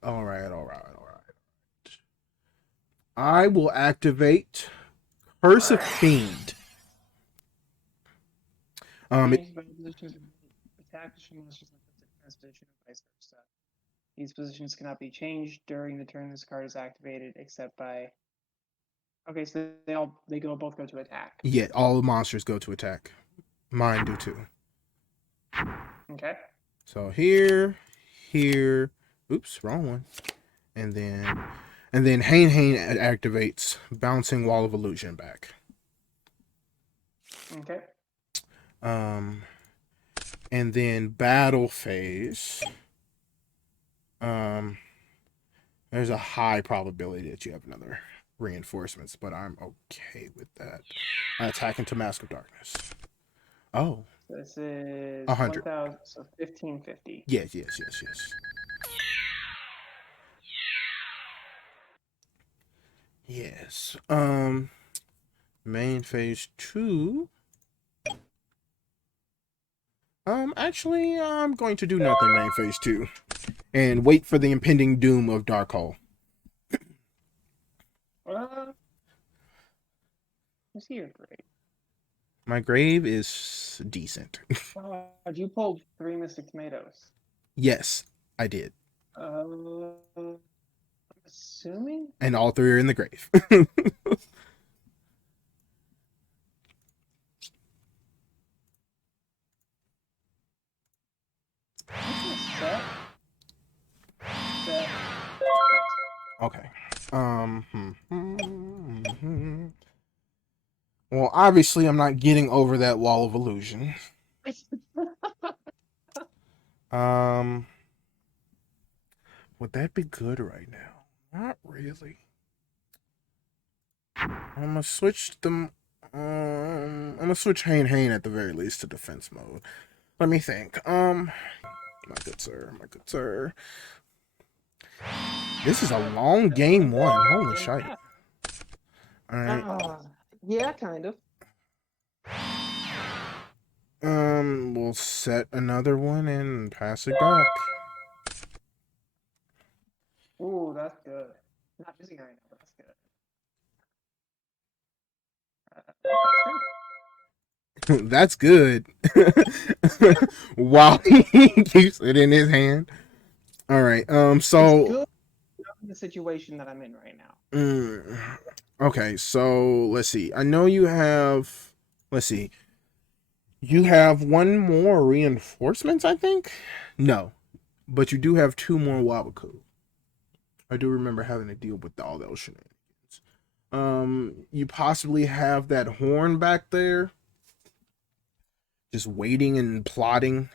I will activate Curse of Fiend. Change by positions of attack monsters in defense position and vice versa. These positions cannot be changed during the turn this card is activated, except by. Okay, so they both go to attack. Yeah, all the monsters go to attack. Mine do too. Okay. So here, oops, wrong one. And then Hain activates, bouncing Wall of Illusion back. Okay. And then battle phase. There's a high probability that you have another reinforcements, but I'm okay with that. I attack into Mask of Darkness. Oh. This is 100. 1,000, so 1,550. Yes. Yes. Main phase 2. Actually, I'm going to do nothing main phase 2 and wait for the impending doom of Dark Hole. What's your grade? My grave is decent. You pulled 3 Mystic Tomatoes. Yes, I did. I'm assuming? And all 3 are in the grave. Set. Okay. Well, obviously, I'm not getting over that Wall of Illusion. Would that be good right now? Not really. I'm gonna switch them. I'm gonna switch Hain at the very least to defense mode. Let me think. My good sir. This is a long game one. Holy shit. Alright. Yeah, kind of. We'll set another one and pass it back. Ooh, that's good. Not using it right now, but That's that's good. good. While he keeps it in his hand. Alright, so it's good in the situation that I'm in right now. Okay, so let's see. I know you have. Let's see. You have one more reinforcements, I think? No. But you do have 2 more Wabaku. I do remember having to deal with all those shenanigans. You possibly have that horn back there. Just waiting and plotting.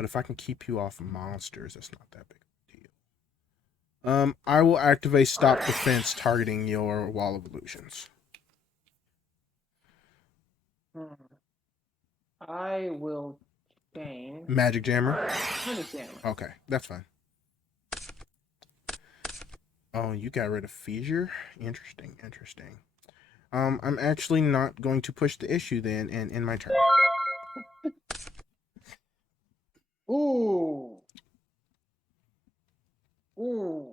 But if I can keep you off monsters, that's not that big of a deal. I will activate Stop Defense targeting your Wall of Illusions. I will change. Magic Jammer? Magic Jammer. Okay, that's fine. Oh, you got rid of Feisure? Interesting. I'm actually not going to push the issue then and end my turn. Ooh. Ooh.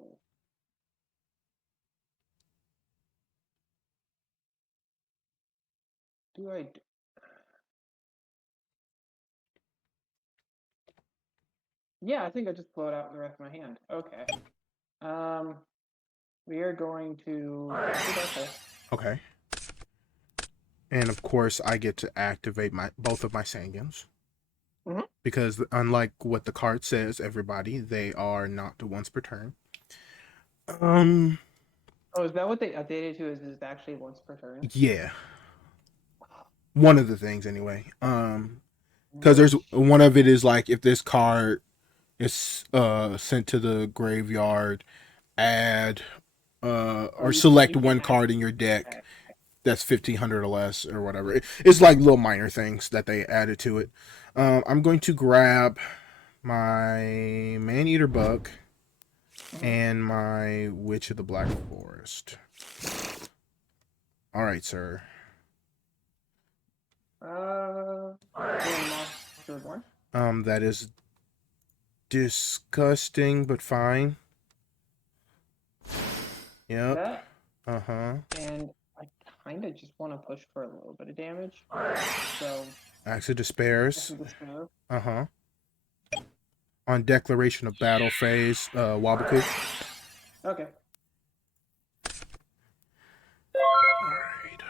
Do I? Yeah, I think I just blowed out the rest of my hand. Okay. We are going to. Okay. And of course, I get to activate both of my Sanguines. Mm-hmm. Because unlike what the card says, everybody, they are not the once per turn. Oh, is that what they updated to? Is it actually once per turn? Yeah. One of the things anyway. Because there's one of it is like if this card is sent to the graveyard, add or select one card in your deck that's 1,500 or less or whatever. It's like little minor things that they added to it. I'm going to grab my Man-Eater Bug and my Witch of the Black Forest. All right, sir. That is disgusting, but fine. Yep. Uh-huh. And I kind of just want to push for a little bit of damage. So. Axe of Despairs. Uh-huh. On declaration of battle phase, Wabaku. Okay. Alright.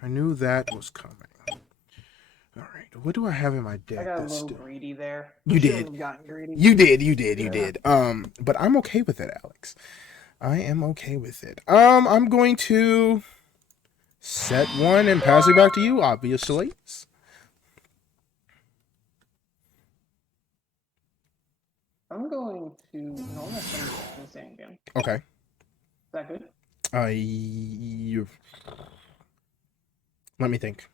I knew that was coming. Alright. What do I have in my deck? I got a little greedy there. You did. Greedy. You did. But I'm okay with it, Alex. I am okay with it. I'm going to set one and pass it back to you, obviously. I'm going to normal summon the same again. Okay. Is that good? Let me think.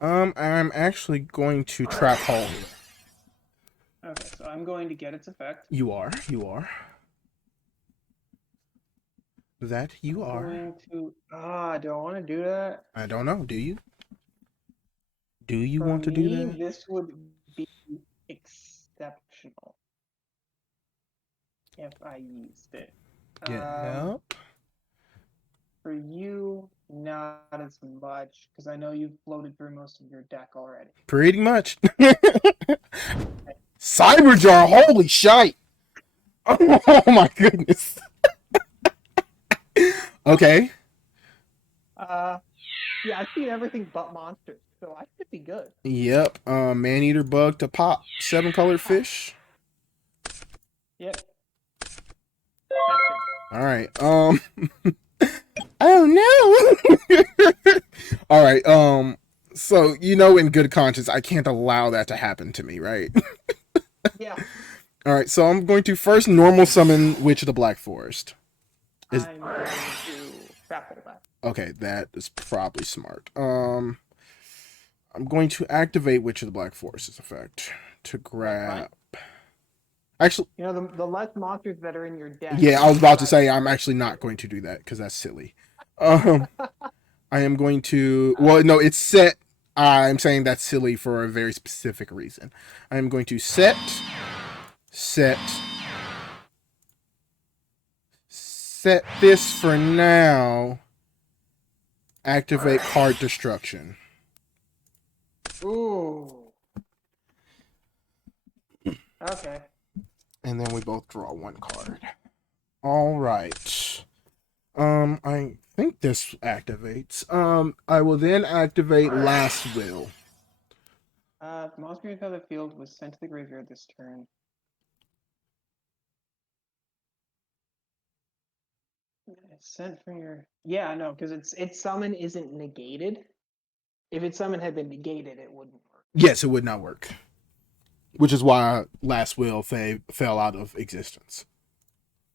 I'm actually going to trap hole here. Okay, so I'm going to get its effect. You are. That you I'm are. Going to. Do I want to do that? I don't know. Do you? Do you want to do that? This would be exceptional if I used it. Yeah. For you, not as much, because I know you've floated through most of your deck already. Pretty much. Cyberjar, holy shite! Oh my goodness. Okay. Yeah, I've seen everything but monsters, so I should be good. Yep. Man-Eater Bug to pop 7-colored fish. Yep. All right. Oh no. All right. So in good conscience, I can't allow that to happen to me, right? Yeah. All right. So I'm going to first normal summon Witch of the Black Forest. I'm going to grapple that. Okay, that is probably smart. I'm going to activate Witch of the Black Forest's effect to grab. Actually, the less monsters that are in your deck. Yeah, I was about to say I'm actually not going to do that because that's silly. I am going to. Well, no, it's set. I'm saying that's silly for a very specific reason. I am going to set this for now. Activate card destruction. Ooh. Okay. And then we both draw one card. All right. I think this activates. I will then activate Last Will. Monster inside the field was sent to the graveyard this turn. It's sent from your. Yeah, no, because its summon isn't negated. If its summon had been negated, it wouldn't work. Yes, it would not work. Which is why Last Will fell out of existence.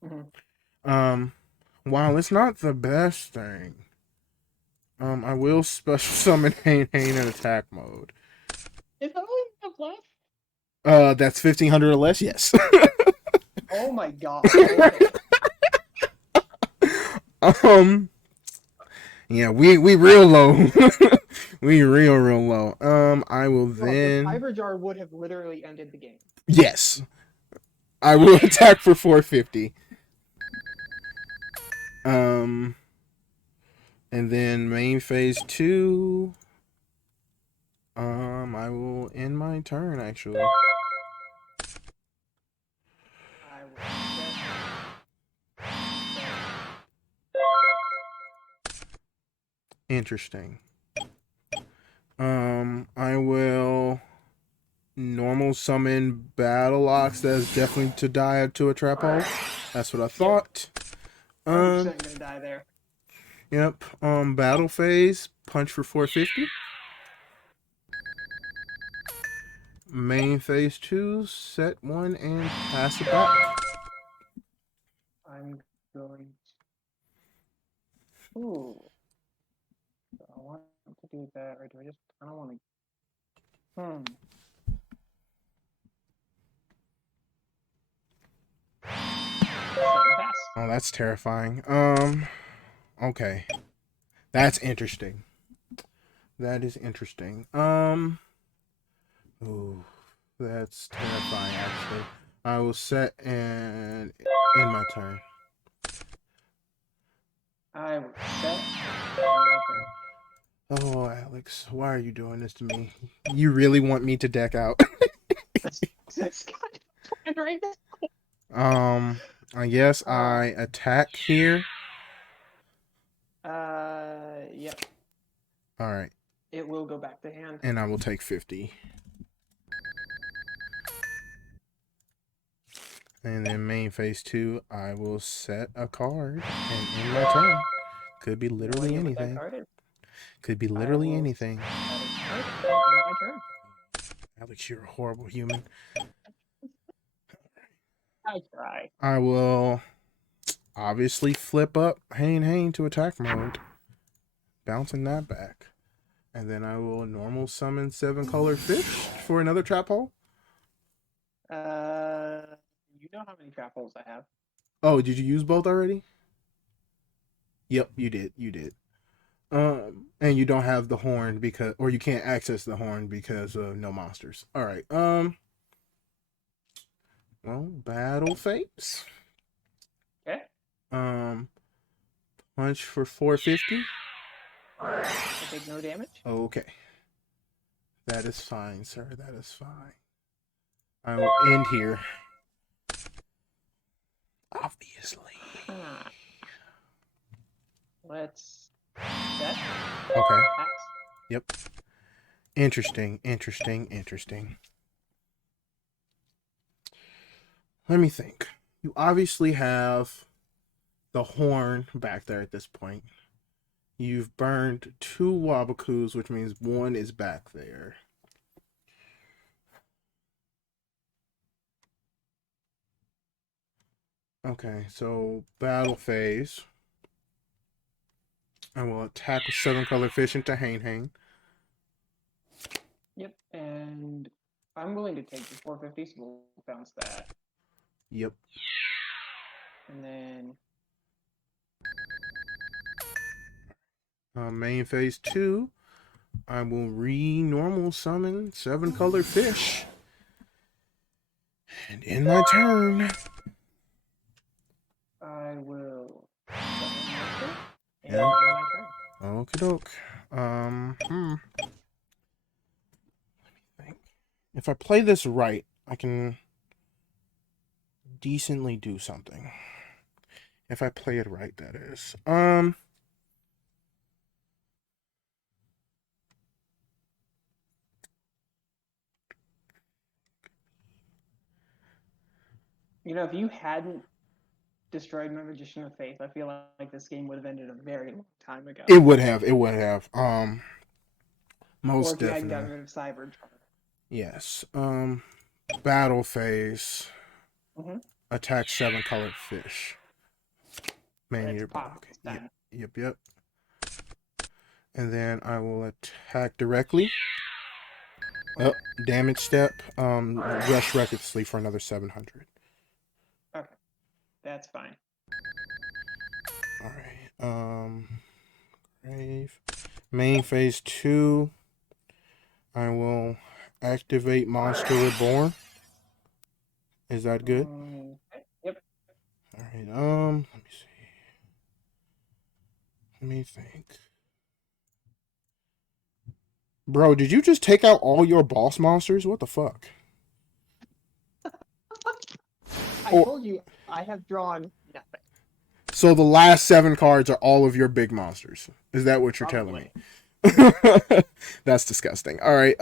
Mm-hmm. Um, while it's not the best thing, I will special summon Hane Hane in attack mode. Is that all you have left? That's 1,500 or less. Yes. Oh my god. Okay. um. Yeah, we real low. We real low. I will Well, the then. Kyber Jar would have literally ended the game. Yes, I will attack for 450. Um, and then main phase 2. I will end my turn actually. I will set. Interesting. I will normal summon Battle Ox. That's definitely to die to a trap hole. That's what I thought. 100% gonna die there. Yep. Battle phase. Punch for 450. Main phase 2. Set 1 and pass it back. I'm going to. Ooh. Do I want to do that, or do I just. I don't want to. Pass. Oh, that's terrifying. Okay. That's interesting. That is interesting. Ooh, that's terrifying actually. I will set and end my turn. I will set my turn. Oh, Alex, why are you doing this to me? You really want me to deck out? That's kind of right now. I guess I attack here. Yep. All right, It will go back to hand. and I will take 50. And then main phase 2, I will set a card and end my turn. Could be literally No idea what that anything. card is. Could be literally I will anything. set a card and end my turn. Alex, you're a horrible human. I try. I will obviously flip up Hane Hane to attack mode, bouncing that back. And then I will normal summon 7-color fish for another trap hole. You know how many trap holes I have. Oh, did you use both already? Yep, you did. You did. And you don't have the horn because, or you can't access the horn because of no monsters. All right. Well, battle fates. Okay. Punch for 450. I take no damage. Okay. That is fine, sir. That is fine. I will end here. Obviously. Let's set. Okay. Pass. Yep. Interesting. Let me think. You obviously have the horn back there at this point. You've burned 2 Wabakus, which means 1 is back there. Okay, so battle phase. I will attack with 7-color fish into Hane Hane. Yep, and I'm willing to take the 450, so we'll bounce that. Yep. And then Main phase 2. I will re-normal summon 7-color fish. And in my turn. I will and Yeah. end my turn. Okie doke. Let me think. If I play this right, I can decently do something. If I play it right, that is. You know, if you hadn't destroyed my Magician of Faith, I feel like this game would have ended a very long time ago. It would have. Or Most if you hadn't gotten definitely. rid of Cybertron. Yes. Battle phase. Mm-hmm. Attack 7-colored fish. Man It's eater pop. block. It's Yep. done. Yep. And then I will attack directly. Okay. Oh, damage step. Rush recklessly for another 700. Okay. That's fine. All right. Grave. Main phase 2. I will activate Monster Reborn. Is that good? Okay. Yep. All right. Let me see. Let me think. Bro, did you just take out all your boss monsters? What the fuck? I Or told you I have drawn nothing. so the last 7 cards are all of your big monsters. Is that what you're telling Probably. me? That's disgusting. All right.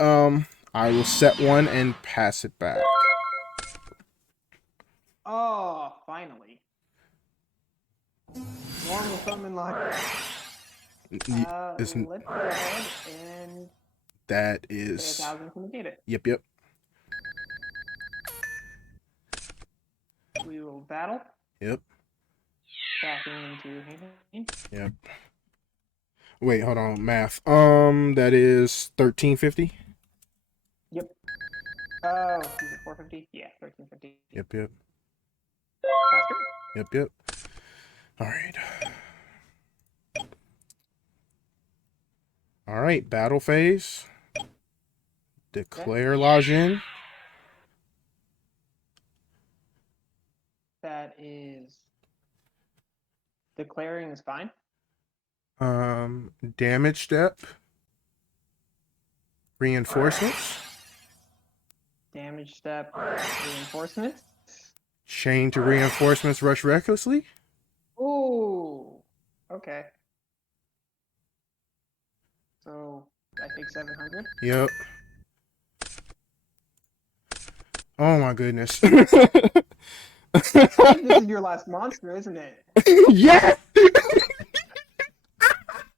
I will set one and pass it back. Oh, finally. Normal summon lock. Is Let's go ahead and that pay is 1,000 to negate it. Yep. We will battle. Yep. Tracking into hand. Yep. Wait, hold on. Math. That is 1350. Yep. Oh, is it 450? Yeah, 1350. Yep. Pass turn. Yep. All right. All right. Battle phase. Okay. Declare Lajin. That is declaring is fine. Damage step. Reinforcements. Damage step, reinforcements. Chain to reinforcements. Rush recklessly. Ooh. Okay. So I take 700. Yep. Oh my goodness. I think this is your last monster, isn't it? Yes.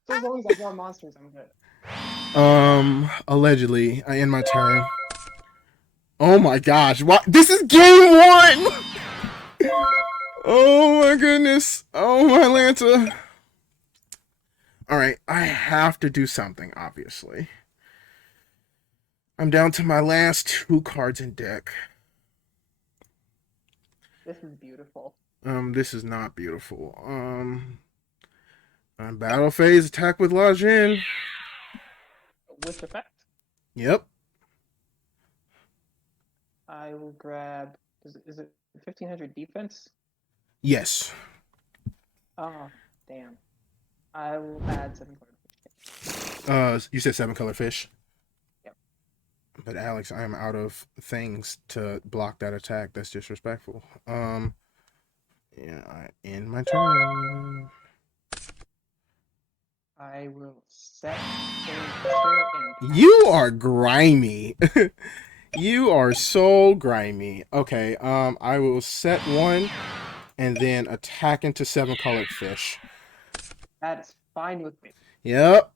So as long as I draw monsters, I'm good. Allegedly, I end my turn. Oh my gosh! What? This is game one. Oh my goodness! Oh my Lanta! All right, I have to do something. Obviously, I'm down to my last 2 cards in deck. This is beautiful. This is not beautiful. Battle phase attack with Lajin. Which effect? Yep. I will grab. Is it 1500 defense? Yes. Oh, damn. I will add 7 cards. You said 7-color fish. Yep. But Alex, I am out of things to block that attack. That's disrespectful. Yeah, I end my turn. I will set a monster and You are grimy. You are so grimy. Okay, I will set one and then attack into 7-colored fish. that is fine with me. Yep.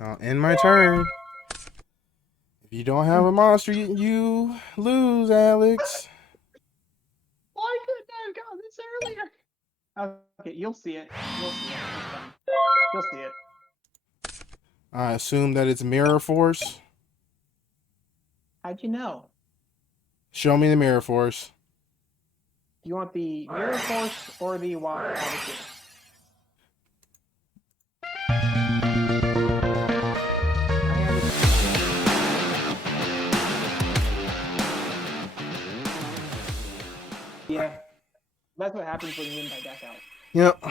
I'll end my turn. If you don't have a monster, you lose, Alex. Why couldn't I have gotten this earlier? Okay, you'll see it. You'll see it. It's fine. You'll see it. I assume that it's Mirror Force. How'd you know? Show me the Mirror Force. Do you want the Mirror Force or the Wabaki? Yeah, that's what happens when you win by deck out. Yep.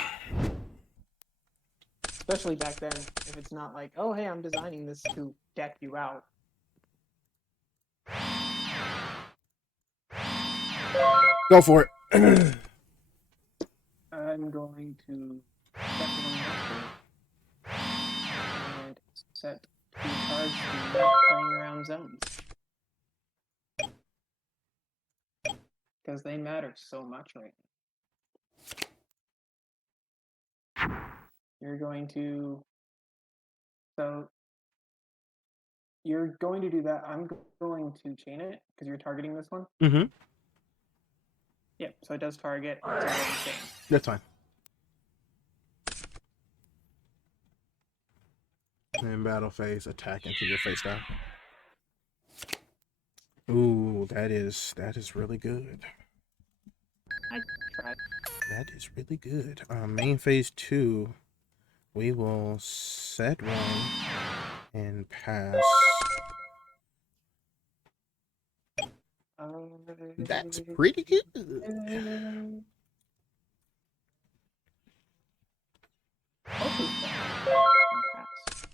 Especially back then, if it's not like, oh hey, I'm designing this to deck you out. Go for it. I'm going to set one and set 2 cards to not playing around zones. Because they matter so much right now. You're going to So you're going to do that. I'm going to chain it because you're targeting this one. Mm-hmm. Yep. So it does target. So I'm going to chain. That's fine. And battle phase, attack into your face down. Ooh, that is really good. I tried. That is really good. Main phase 2, we will set one and pass. That's pretty good.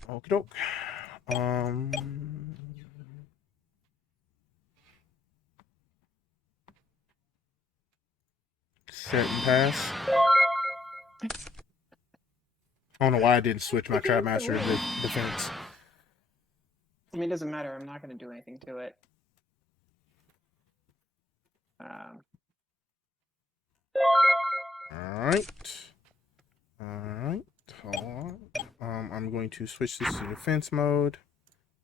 Okie doke. Set and pass. I don't know why I didn't switch my Trap Master to defense. I mean, it doesn't matter. I'm not going to do anything to it. Alright. Alright. Hold on. I'm going to switch this to defense mode,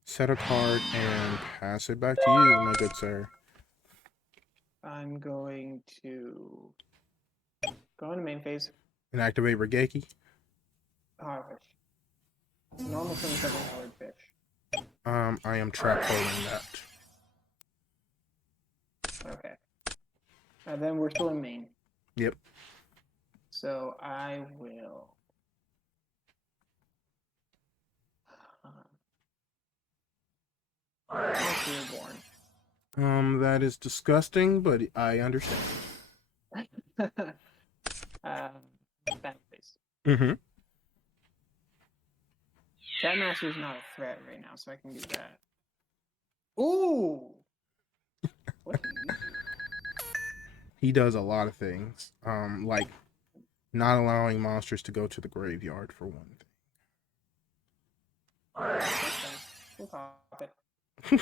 set a card, and pass it back to you, my good sir. I'm going to go into main phase. And activate Regeki. Fish. Normal 27-colored fish. I am trap holding that. Okay. Then we're still in main. Yep. So I will. Reborn. That is disgusting, but I understand. Battle phase. Mm-hmm. Chat Master's not a threat right now, so I can do that. Ooh! What do you do? He does a lot of things. Like not allowing monsters to go to the graveyard for one We'll pop it. thing.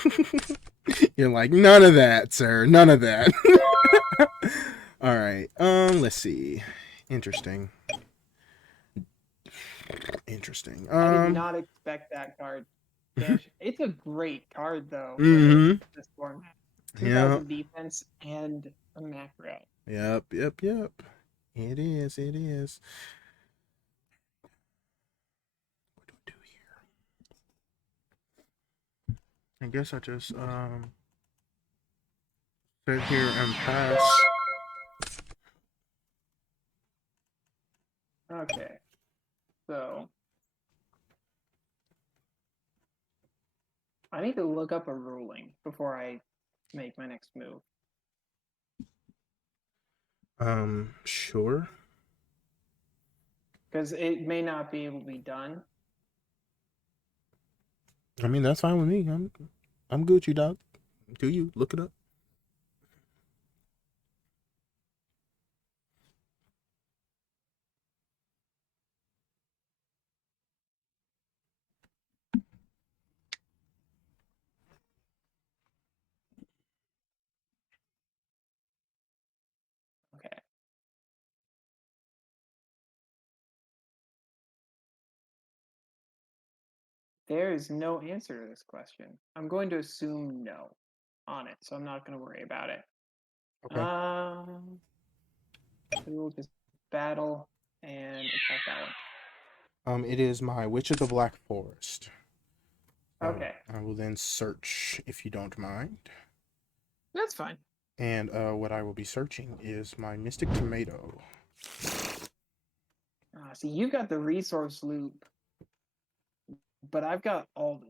You're like, none of that, sir. None of that. All right. Let's see. Interesting. Interesting. I did not expect that card. It's a great card though. Mm-hmm. For this format. 2000 Yep. defense and a macro. Yep. It is. It is. What do I do here? I guess I just sit here and pass. Okay. So I need to look up a ruling before I make my next move. Sure. Because it may not be able to be done. I mean, that's fine with me. I'm Gucci, dog. Do you look it up? Okay. There is no answer to this question. I'm going to assume no on it, so I'm not going to worry about it. Okay. We will just battle and attack that one. It is my Witch of the Black Forest. Okay. I will then search, if you don't mind. That's fine. And what I will be searching is my Mystic Tomato. See, you've got the resource loop, but I've got all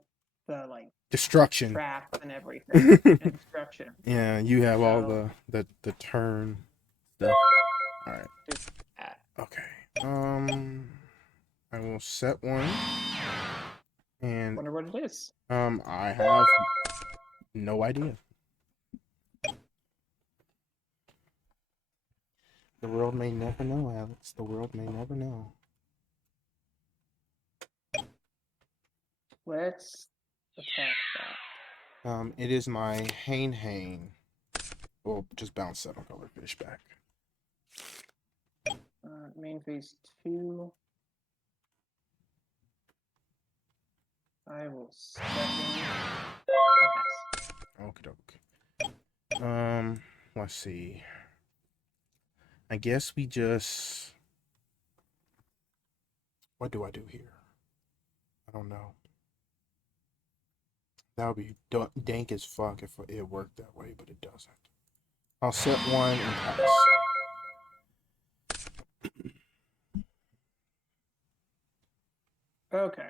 the like Destruction. traps and everything and destruction. Yeah, you have all the turn stuff. All right. Okay. I will set one. And wonder what it is. I have no idea. The world may never know, Alex. The world may never know. Let's attack that. It is my Hane. We'll just bounce 7-color fish back. Main phase 2. I will set one. And pass. Okay. Let's see. I guess we just. What do I do here? I don't know. That would be dank as fuck if it worked that way, but it doesn't. I'll set one and pass. Okay.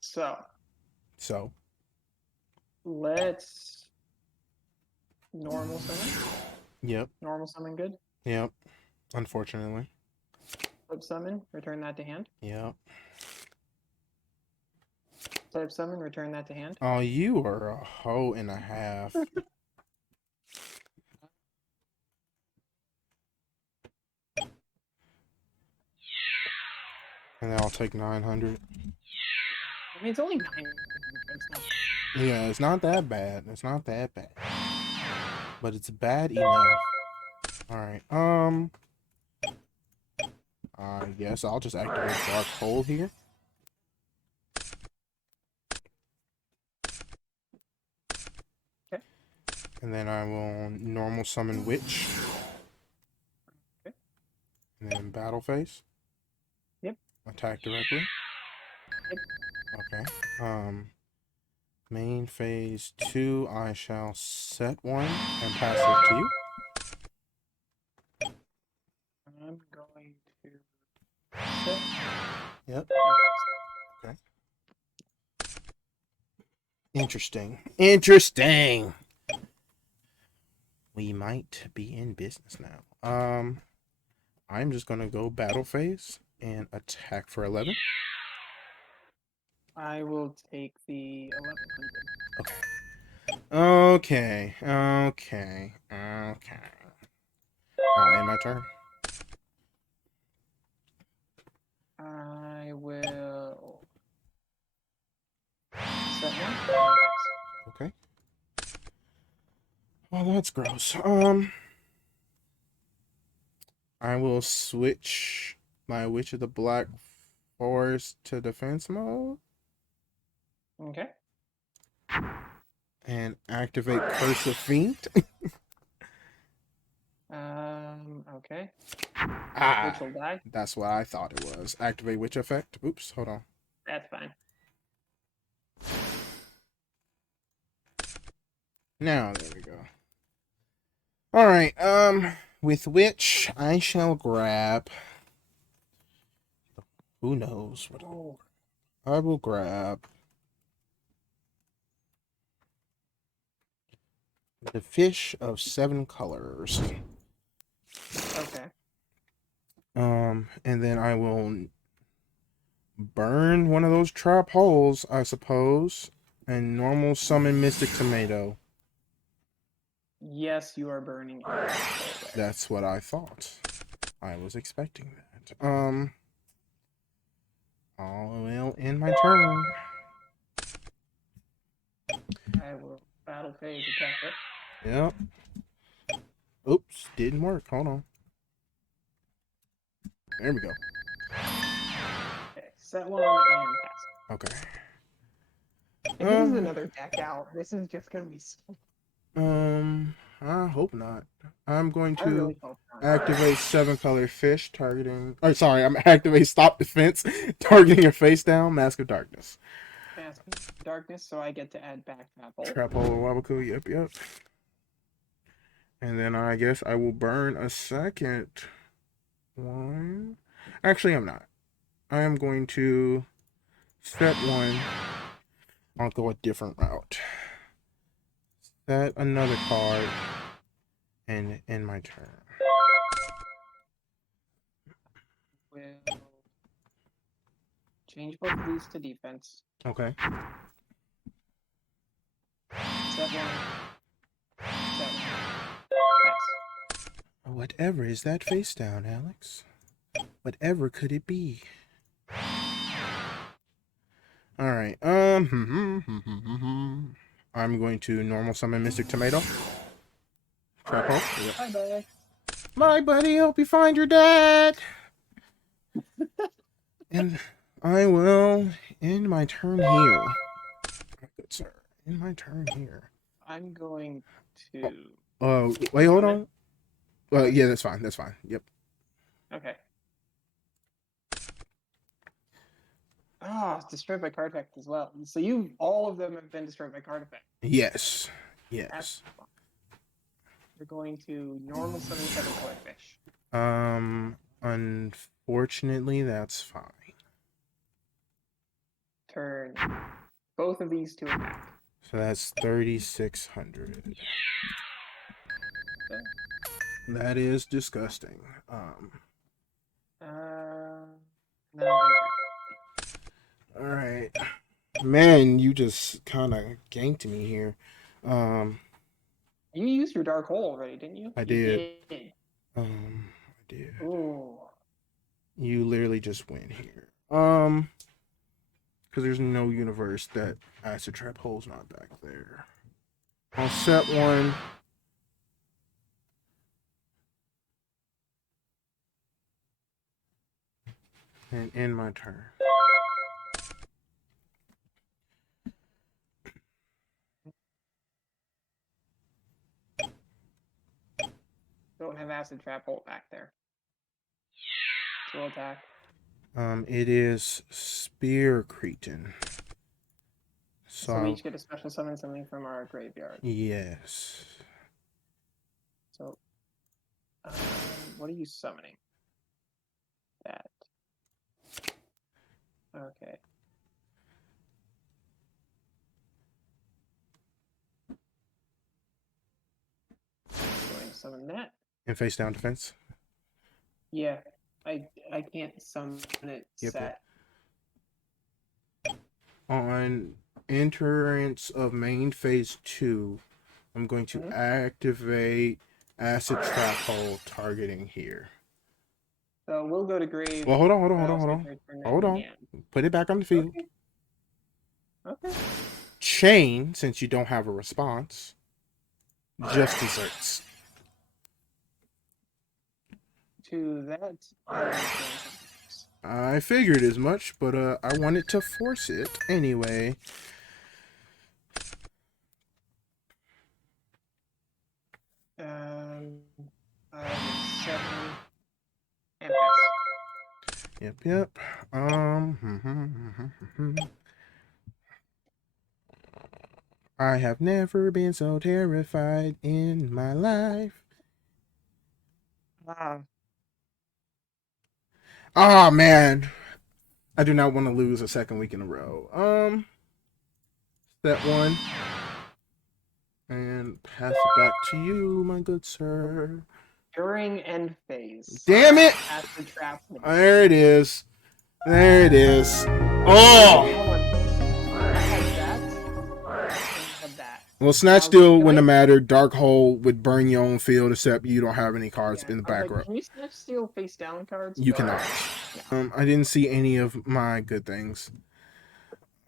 So, let's normal summon. yep, Normal summon good. yep. Unfortunately, Flip summon, return that to hand. yep. Flip summon, return that to hand. Oh, you are a hoe and a half. And then I'll take 900. I mean, it's only 9. It's not. Yeah, it's not that bad. It's not that bad. But it's bad enough. Alright, I guess I'll just activate Dark Hole here. Okay. And then I will normal summon Witch. Okay. And then Battle Phase. Yep. Attack directly. Yep. Okay. Main phase 2, I shall set one and pass it to you. I'm going to set. Yep. And Okay. Interesting. Interesting. We might be in business now. I'm just gonna go battle phase and attack for 11. I will take the 1100. Okay. Okay. I'll end my turn. I will set one. And pass. Okay. Oh, that's gross. I will switch my Witch of the Black Forest to defense mode Okay. and activate Curse of Fiend. Okay. Ah, Which will die. that's what I thought it was. Activate Witch effect. Oops, hold on. That's fine. Now, there we go. Alright, with which I shall grab. Who knows what I will grab. The Fish of 7 Colors. Okay. And then I will burn one of those trap holes, I suppose, and normal summon Mystic Tomato. Yes, you are burning it. That's what I thought. I was expecting that. I will end my turn. I will battle phase attack it. Yep. Oops, didn't work. Hold on. There we go. Okay, set one and pass. Okay. If this is another deck out, this is just gonna be so. I hope not. I'm going I to really hope not. activate 7-color fish targeting. Oh, sorry, I'm activate stop defense targeting your face down. Mask of Darkness. Mask of Darkness, so I get to add back that hole. Trap hole Wabaku. Yep. And then I guess I will burn a second one. Actually, I'm not. I am going to set one. I'll go a different route. Set another card and end my turn. Will change both of these to defense. Okay. Set one. Set one. Pass. Whatever is that face down, Alex? Whatever could it be? Alright, I'm going to normal summon Mystic Tomato. Trap hole. Yep. Bye bye. Bye, buddy. Hope you find your dad. And I will end my turn here. Good sir. End my turn here. I'm going to. Wait, hold Summon. on. Yeah, that's fine. That's fine. Yep. Okay. Ah, it's destroyed by card effect as well. So all of them have been destroyed by card effect. Yes. That's Yes. fine. We're going to normal summon 7-color fish. Unfortunately, that's fine. Turn both of these to attack. So that's 3,600. Okay. That is disgusting. Then I'll enter. All right. Man, you just kind of ganked me here. Um, You used your dark hole already, didn't you? I You did. did. I did. Ooh. You literally just win here. Because there's no universe that acid trap hole's not back there. I'll set one. And end my turn. Don't have acid trap hole back there. So we'll attack. It is Spear Cretin. So we each get a special summon something from our graveyard. Yes. So, what are you summoning? That. Okay. Going to summon that. And face down defense. Yeah, I can't summon it set. On entrance of main phase 2, I'm going to activate acid trap hole targeting here. So we'll go to grave. Well, hold on. Put it back on the field. Okay. Chain, since you don't have a response. Just desserts. To that. I figured as much, but I wanted to force it anyway. Seven and pass. Yep. I have never been so terrified in my life. Oh man, I do not want to lose a second week in a row. Step one, and pass it back to you, my good sir. During end phase. Damn it! Acid trap. There it is. There it is. Oh! Well, Snatch Steal wouldn't have mattered. Dark Hole would burn your own field, except you don't have any cards in the back row. Can you Snatch Steal face down cards? You cannot. I didn't see any of my good things.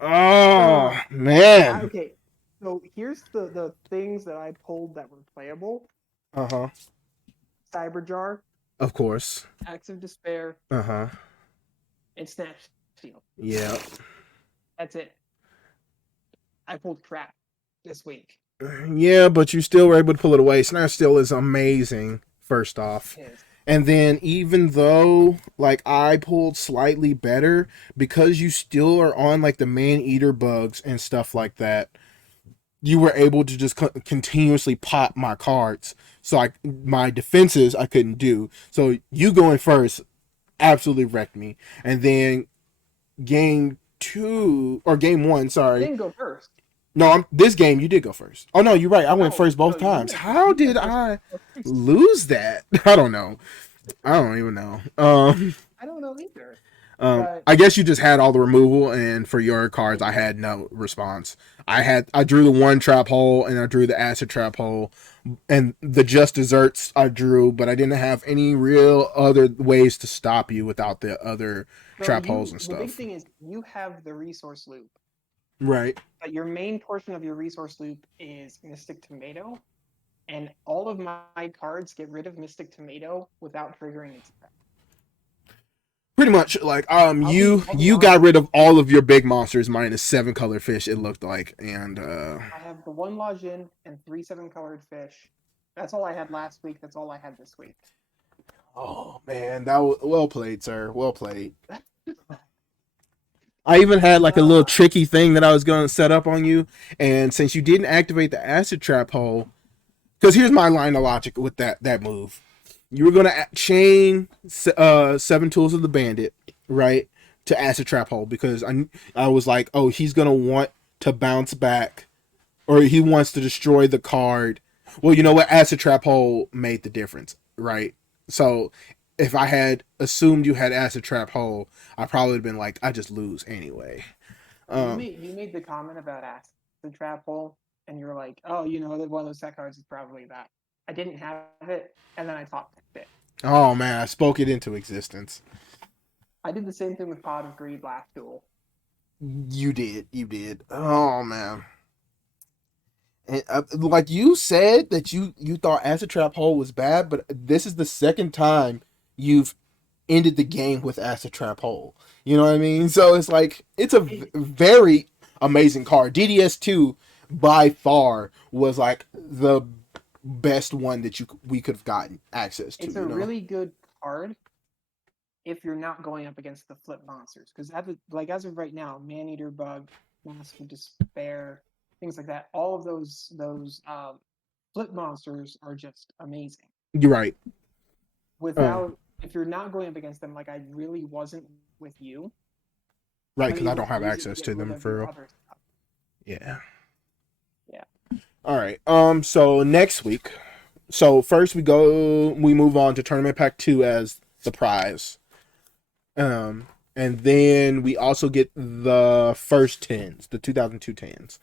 Oh, man. Okay, so here's the things that I pulled that were playable. Uh-huh. Cyberjar. Of course. Acts of Despair. Uh-huh. And Snatch Steal. Yeah. That's it. I pulled crap this week. Yeah, but you still were able to pull it away. Snatch Steal is amazing, first off. And then even though, like, I pulled slightly better, because you still are on, like, the man-eater bugs and stuff like that, you were able to just continuously pop my cards. So my defenses I couldn't do. So you going first absolutely wrecked me. And then game 1, sorry. You didn't go first. No, this game you did go first. Oh no, you're right. I went first both times. How did I lose that? I don't know. I don't even know. I don't know either. I guess you just had all the removal, and for your cards, I had no response. I drew the one trap hole, and I drew the acid trap hole, and the just desserts I drew, but I didn't have any real other ways to stop you without the other trap holes and stuff. The big thing is you have the resource loop. Right. But your main portion of your resource loop is Mystic Tomato, and all of my cards get rid of Mystic Tomato without triggering its effect. Pretty much, like I'll be you got honest. rid of all of your big monsters minus 7 colored fish. It looked like, and I have the one Lajin and 3 7-colored fish. That's all I had last week. That's all I had this week. oh man, that was well played, sir. Well played. I even had like a little uh, tricky thing that I was going to set up on you, and since you didn't activate the acid trap hole, because here's my line of logic with that move, you were going to chain 7 tools of the bandit, right, to acid trap hole because I was like, oh, he's going to want to bounce back, or he wants to destroy the card. Well, you know what? Acid trap hole made the difference, right? So if I had assumed you had acid trap hole, I probably would have been like, I just lose anyway. Um, you made the comment about acid trap hole, and you were like, oh, one of those set cards is probably that. I didn't have it, and then I talked it. oh man, I spoke it into existence. I did the same thing with Pod of Greed last duel. You did. Oh man. And, like you said that you thought acid trap hole was bad, but this is the second time you've ended the game with acid trap hole. You know what I mean? So it's like it's a very amazing card. DDS2 by far was like the best one that we could have gotten access to. It's a really good card if you're not going up against the flip monsters, because as of right now, Maneater Bug, Mask of Despair, things like that, all of those flip monsters are just amazing. You're right. Without If you're not going up against them, like I really wasn't with you, Right, then because I you don't have use it to access get to rid them of for your real. other stuff. Yeah. Yeah. All right. So next week. So first we move on to Tournament Pack 2 as the prize. And then we also get the first tens, the 2002 tens.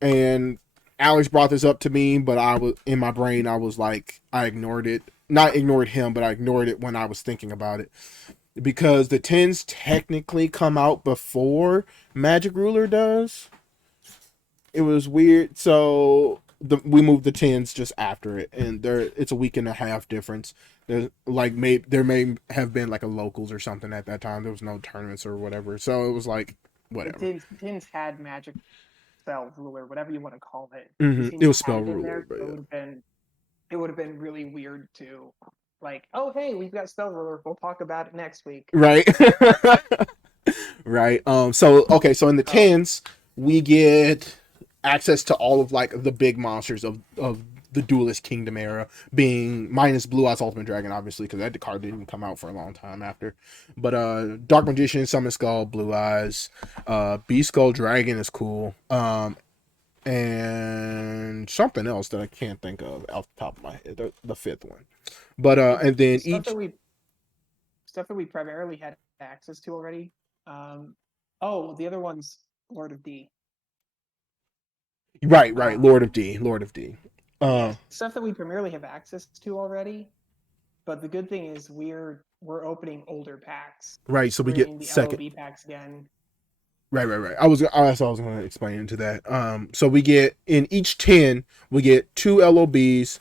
And Alex brought this up to me, but I was in my brain. I was like, I ignored it. Not ignored him, but I ignored it when I was thinking about it because the tens technically come out before Magic Ruler does. It was weird. So we moved the tens just after it, and it's a week and a half difference. There's like there may have been like a locals or something at that time. There was no tournaments or whatever, so it was like The whatever. tins had magic spell ruler, whatever you want to call it. The Mm-hmm. It tins was had spell it in ruler, there, but so it would have been really weird to like, oh hey, we've got spell ruler. We'll talk about it next week. yeah. Right. Right. So okay. So in the Oh, tens, we get access to all of like the big monsters of the Duelist Kingdom era, being minus Blue Eyes Ultimate Dragon, obviously, because that card didn't come out for a long time after. But Dark Magician, Summon Skull, Blue Eyes, Beast Skull Dragon is cool. And something else that I can't think of off the top of my head, the fifth one. But it's and then stuff each that we primarily had access to already. Um, the other one's Lord of D. right, Um, Lord of D. yeah, stuff that we primarily have access to already. But the good thing is we're opening older packs. Right, so we We're get getting the second. LOB packs again. Right. That's what I was going to explain into that. So we get in each 10, we get 2 LOBs,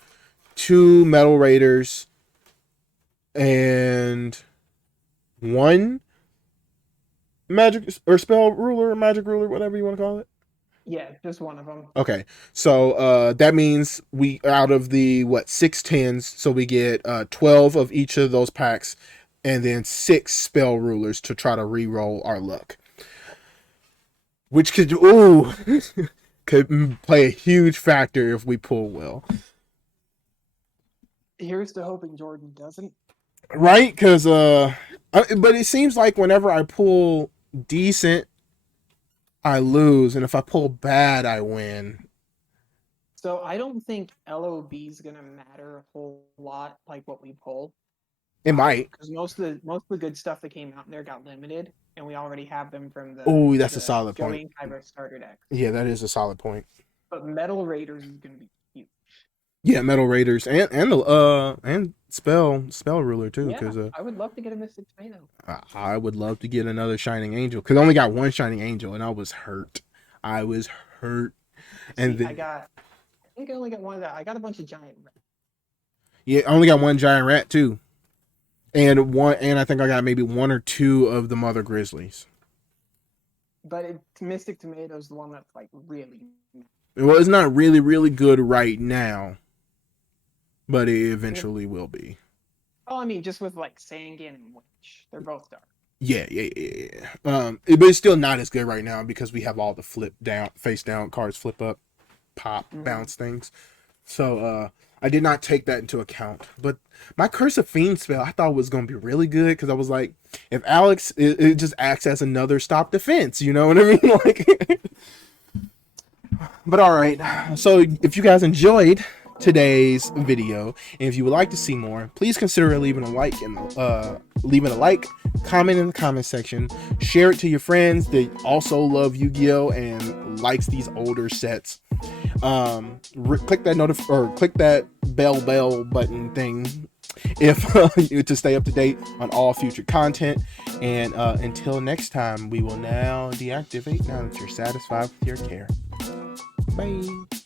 2 Metal Raiders, and 1 magic or spell ruler, magic ruler, whatever you want to call it. Yeah, just one of them. Okay, so that means we out of the 6 tens, so we get 12 of each of those packs, and then 6 spell rulers to try to re-roll our luck, which could could play a huge factor if we pull well. Here's to hoping Jordan doesn't. Right? Because but it seems like whenever I pull decent, I lose, and if I pull bad, I win. So I don't think LOB is gonna matter a whole lot, like what we pull, It might. because most of the good stuff that came out in there got limited, and we already have them from Oh, that's a the solid Joey point. and Kyber starter deck. Yeah, that is a solid point. But Metal Raiders is gonna be huge. Yeah, Metal Raiders and spell ruler too, Yeah, because I would love to get a Mystic Tomato. I would love to get another Shining Angel because I only got one Shining Angel and I was hurt. I was hurt, and See, then I think I only got one of that. I got a bunch of giant. yeah, I only got one Giant Rat too. and I think I got maybe 1 or 2 of the Mother Grizzlies. But Mystic Tomato's the one that's like really. Well, it's not really, really good right now, but it eventually will be. Oh, I mean, just with like Sangan and Witch, they're both dark. Yeah. But it's still not as good right now because we have all the flip down, face down cards, flip up, pop, bounce things. So I did not take that into account. But my Curse of Fiend spell I thought was going to be really good because I was like, if Alex, it just acts as another stop defense, you know what I mean? Like, but all right. So if you guys enjoyed today's video and if you would like to see more, please consider leaving a like and comment in the comment section, share it to your friends that also love Yu-Gi-Oh and likes these older sets. Click that click that bell button thing if to stay up to date on all future content. And until next time, we will now deactivate now that you're satisfied with your care. Bye.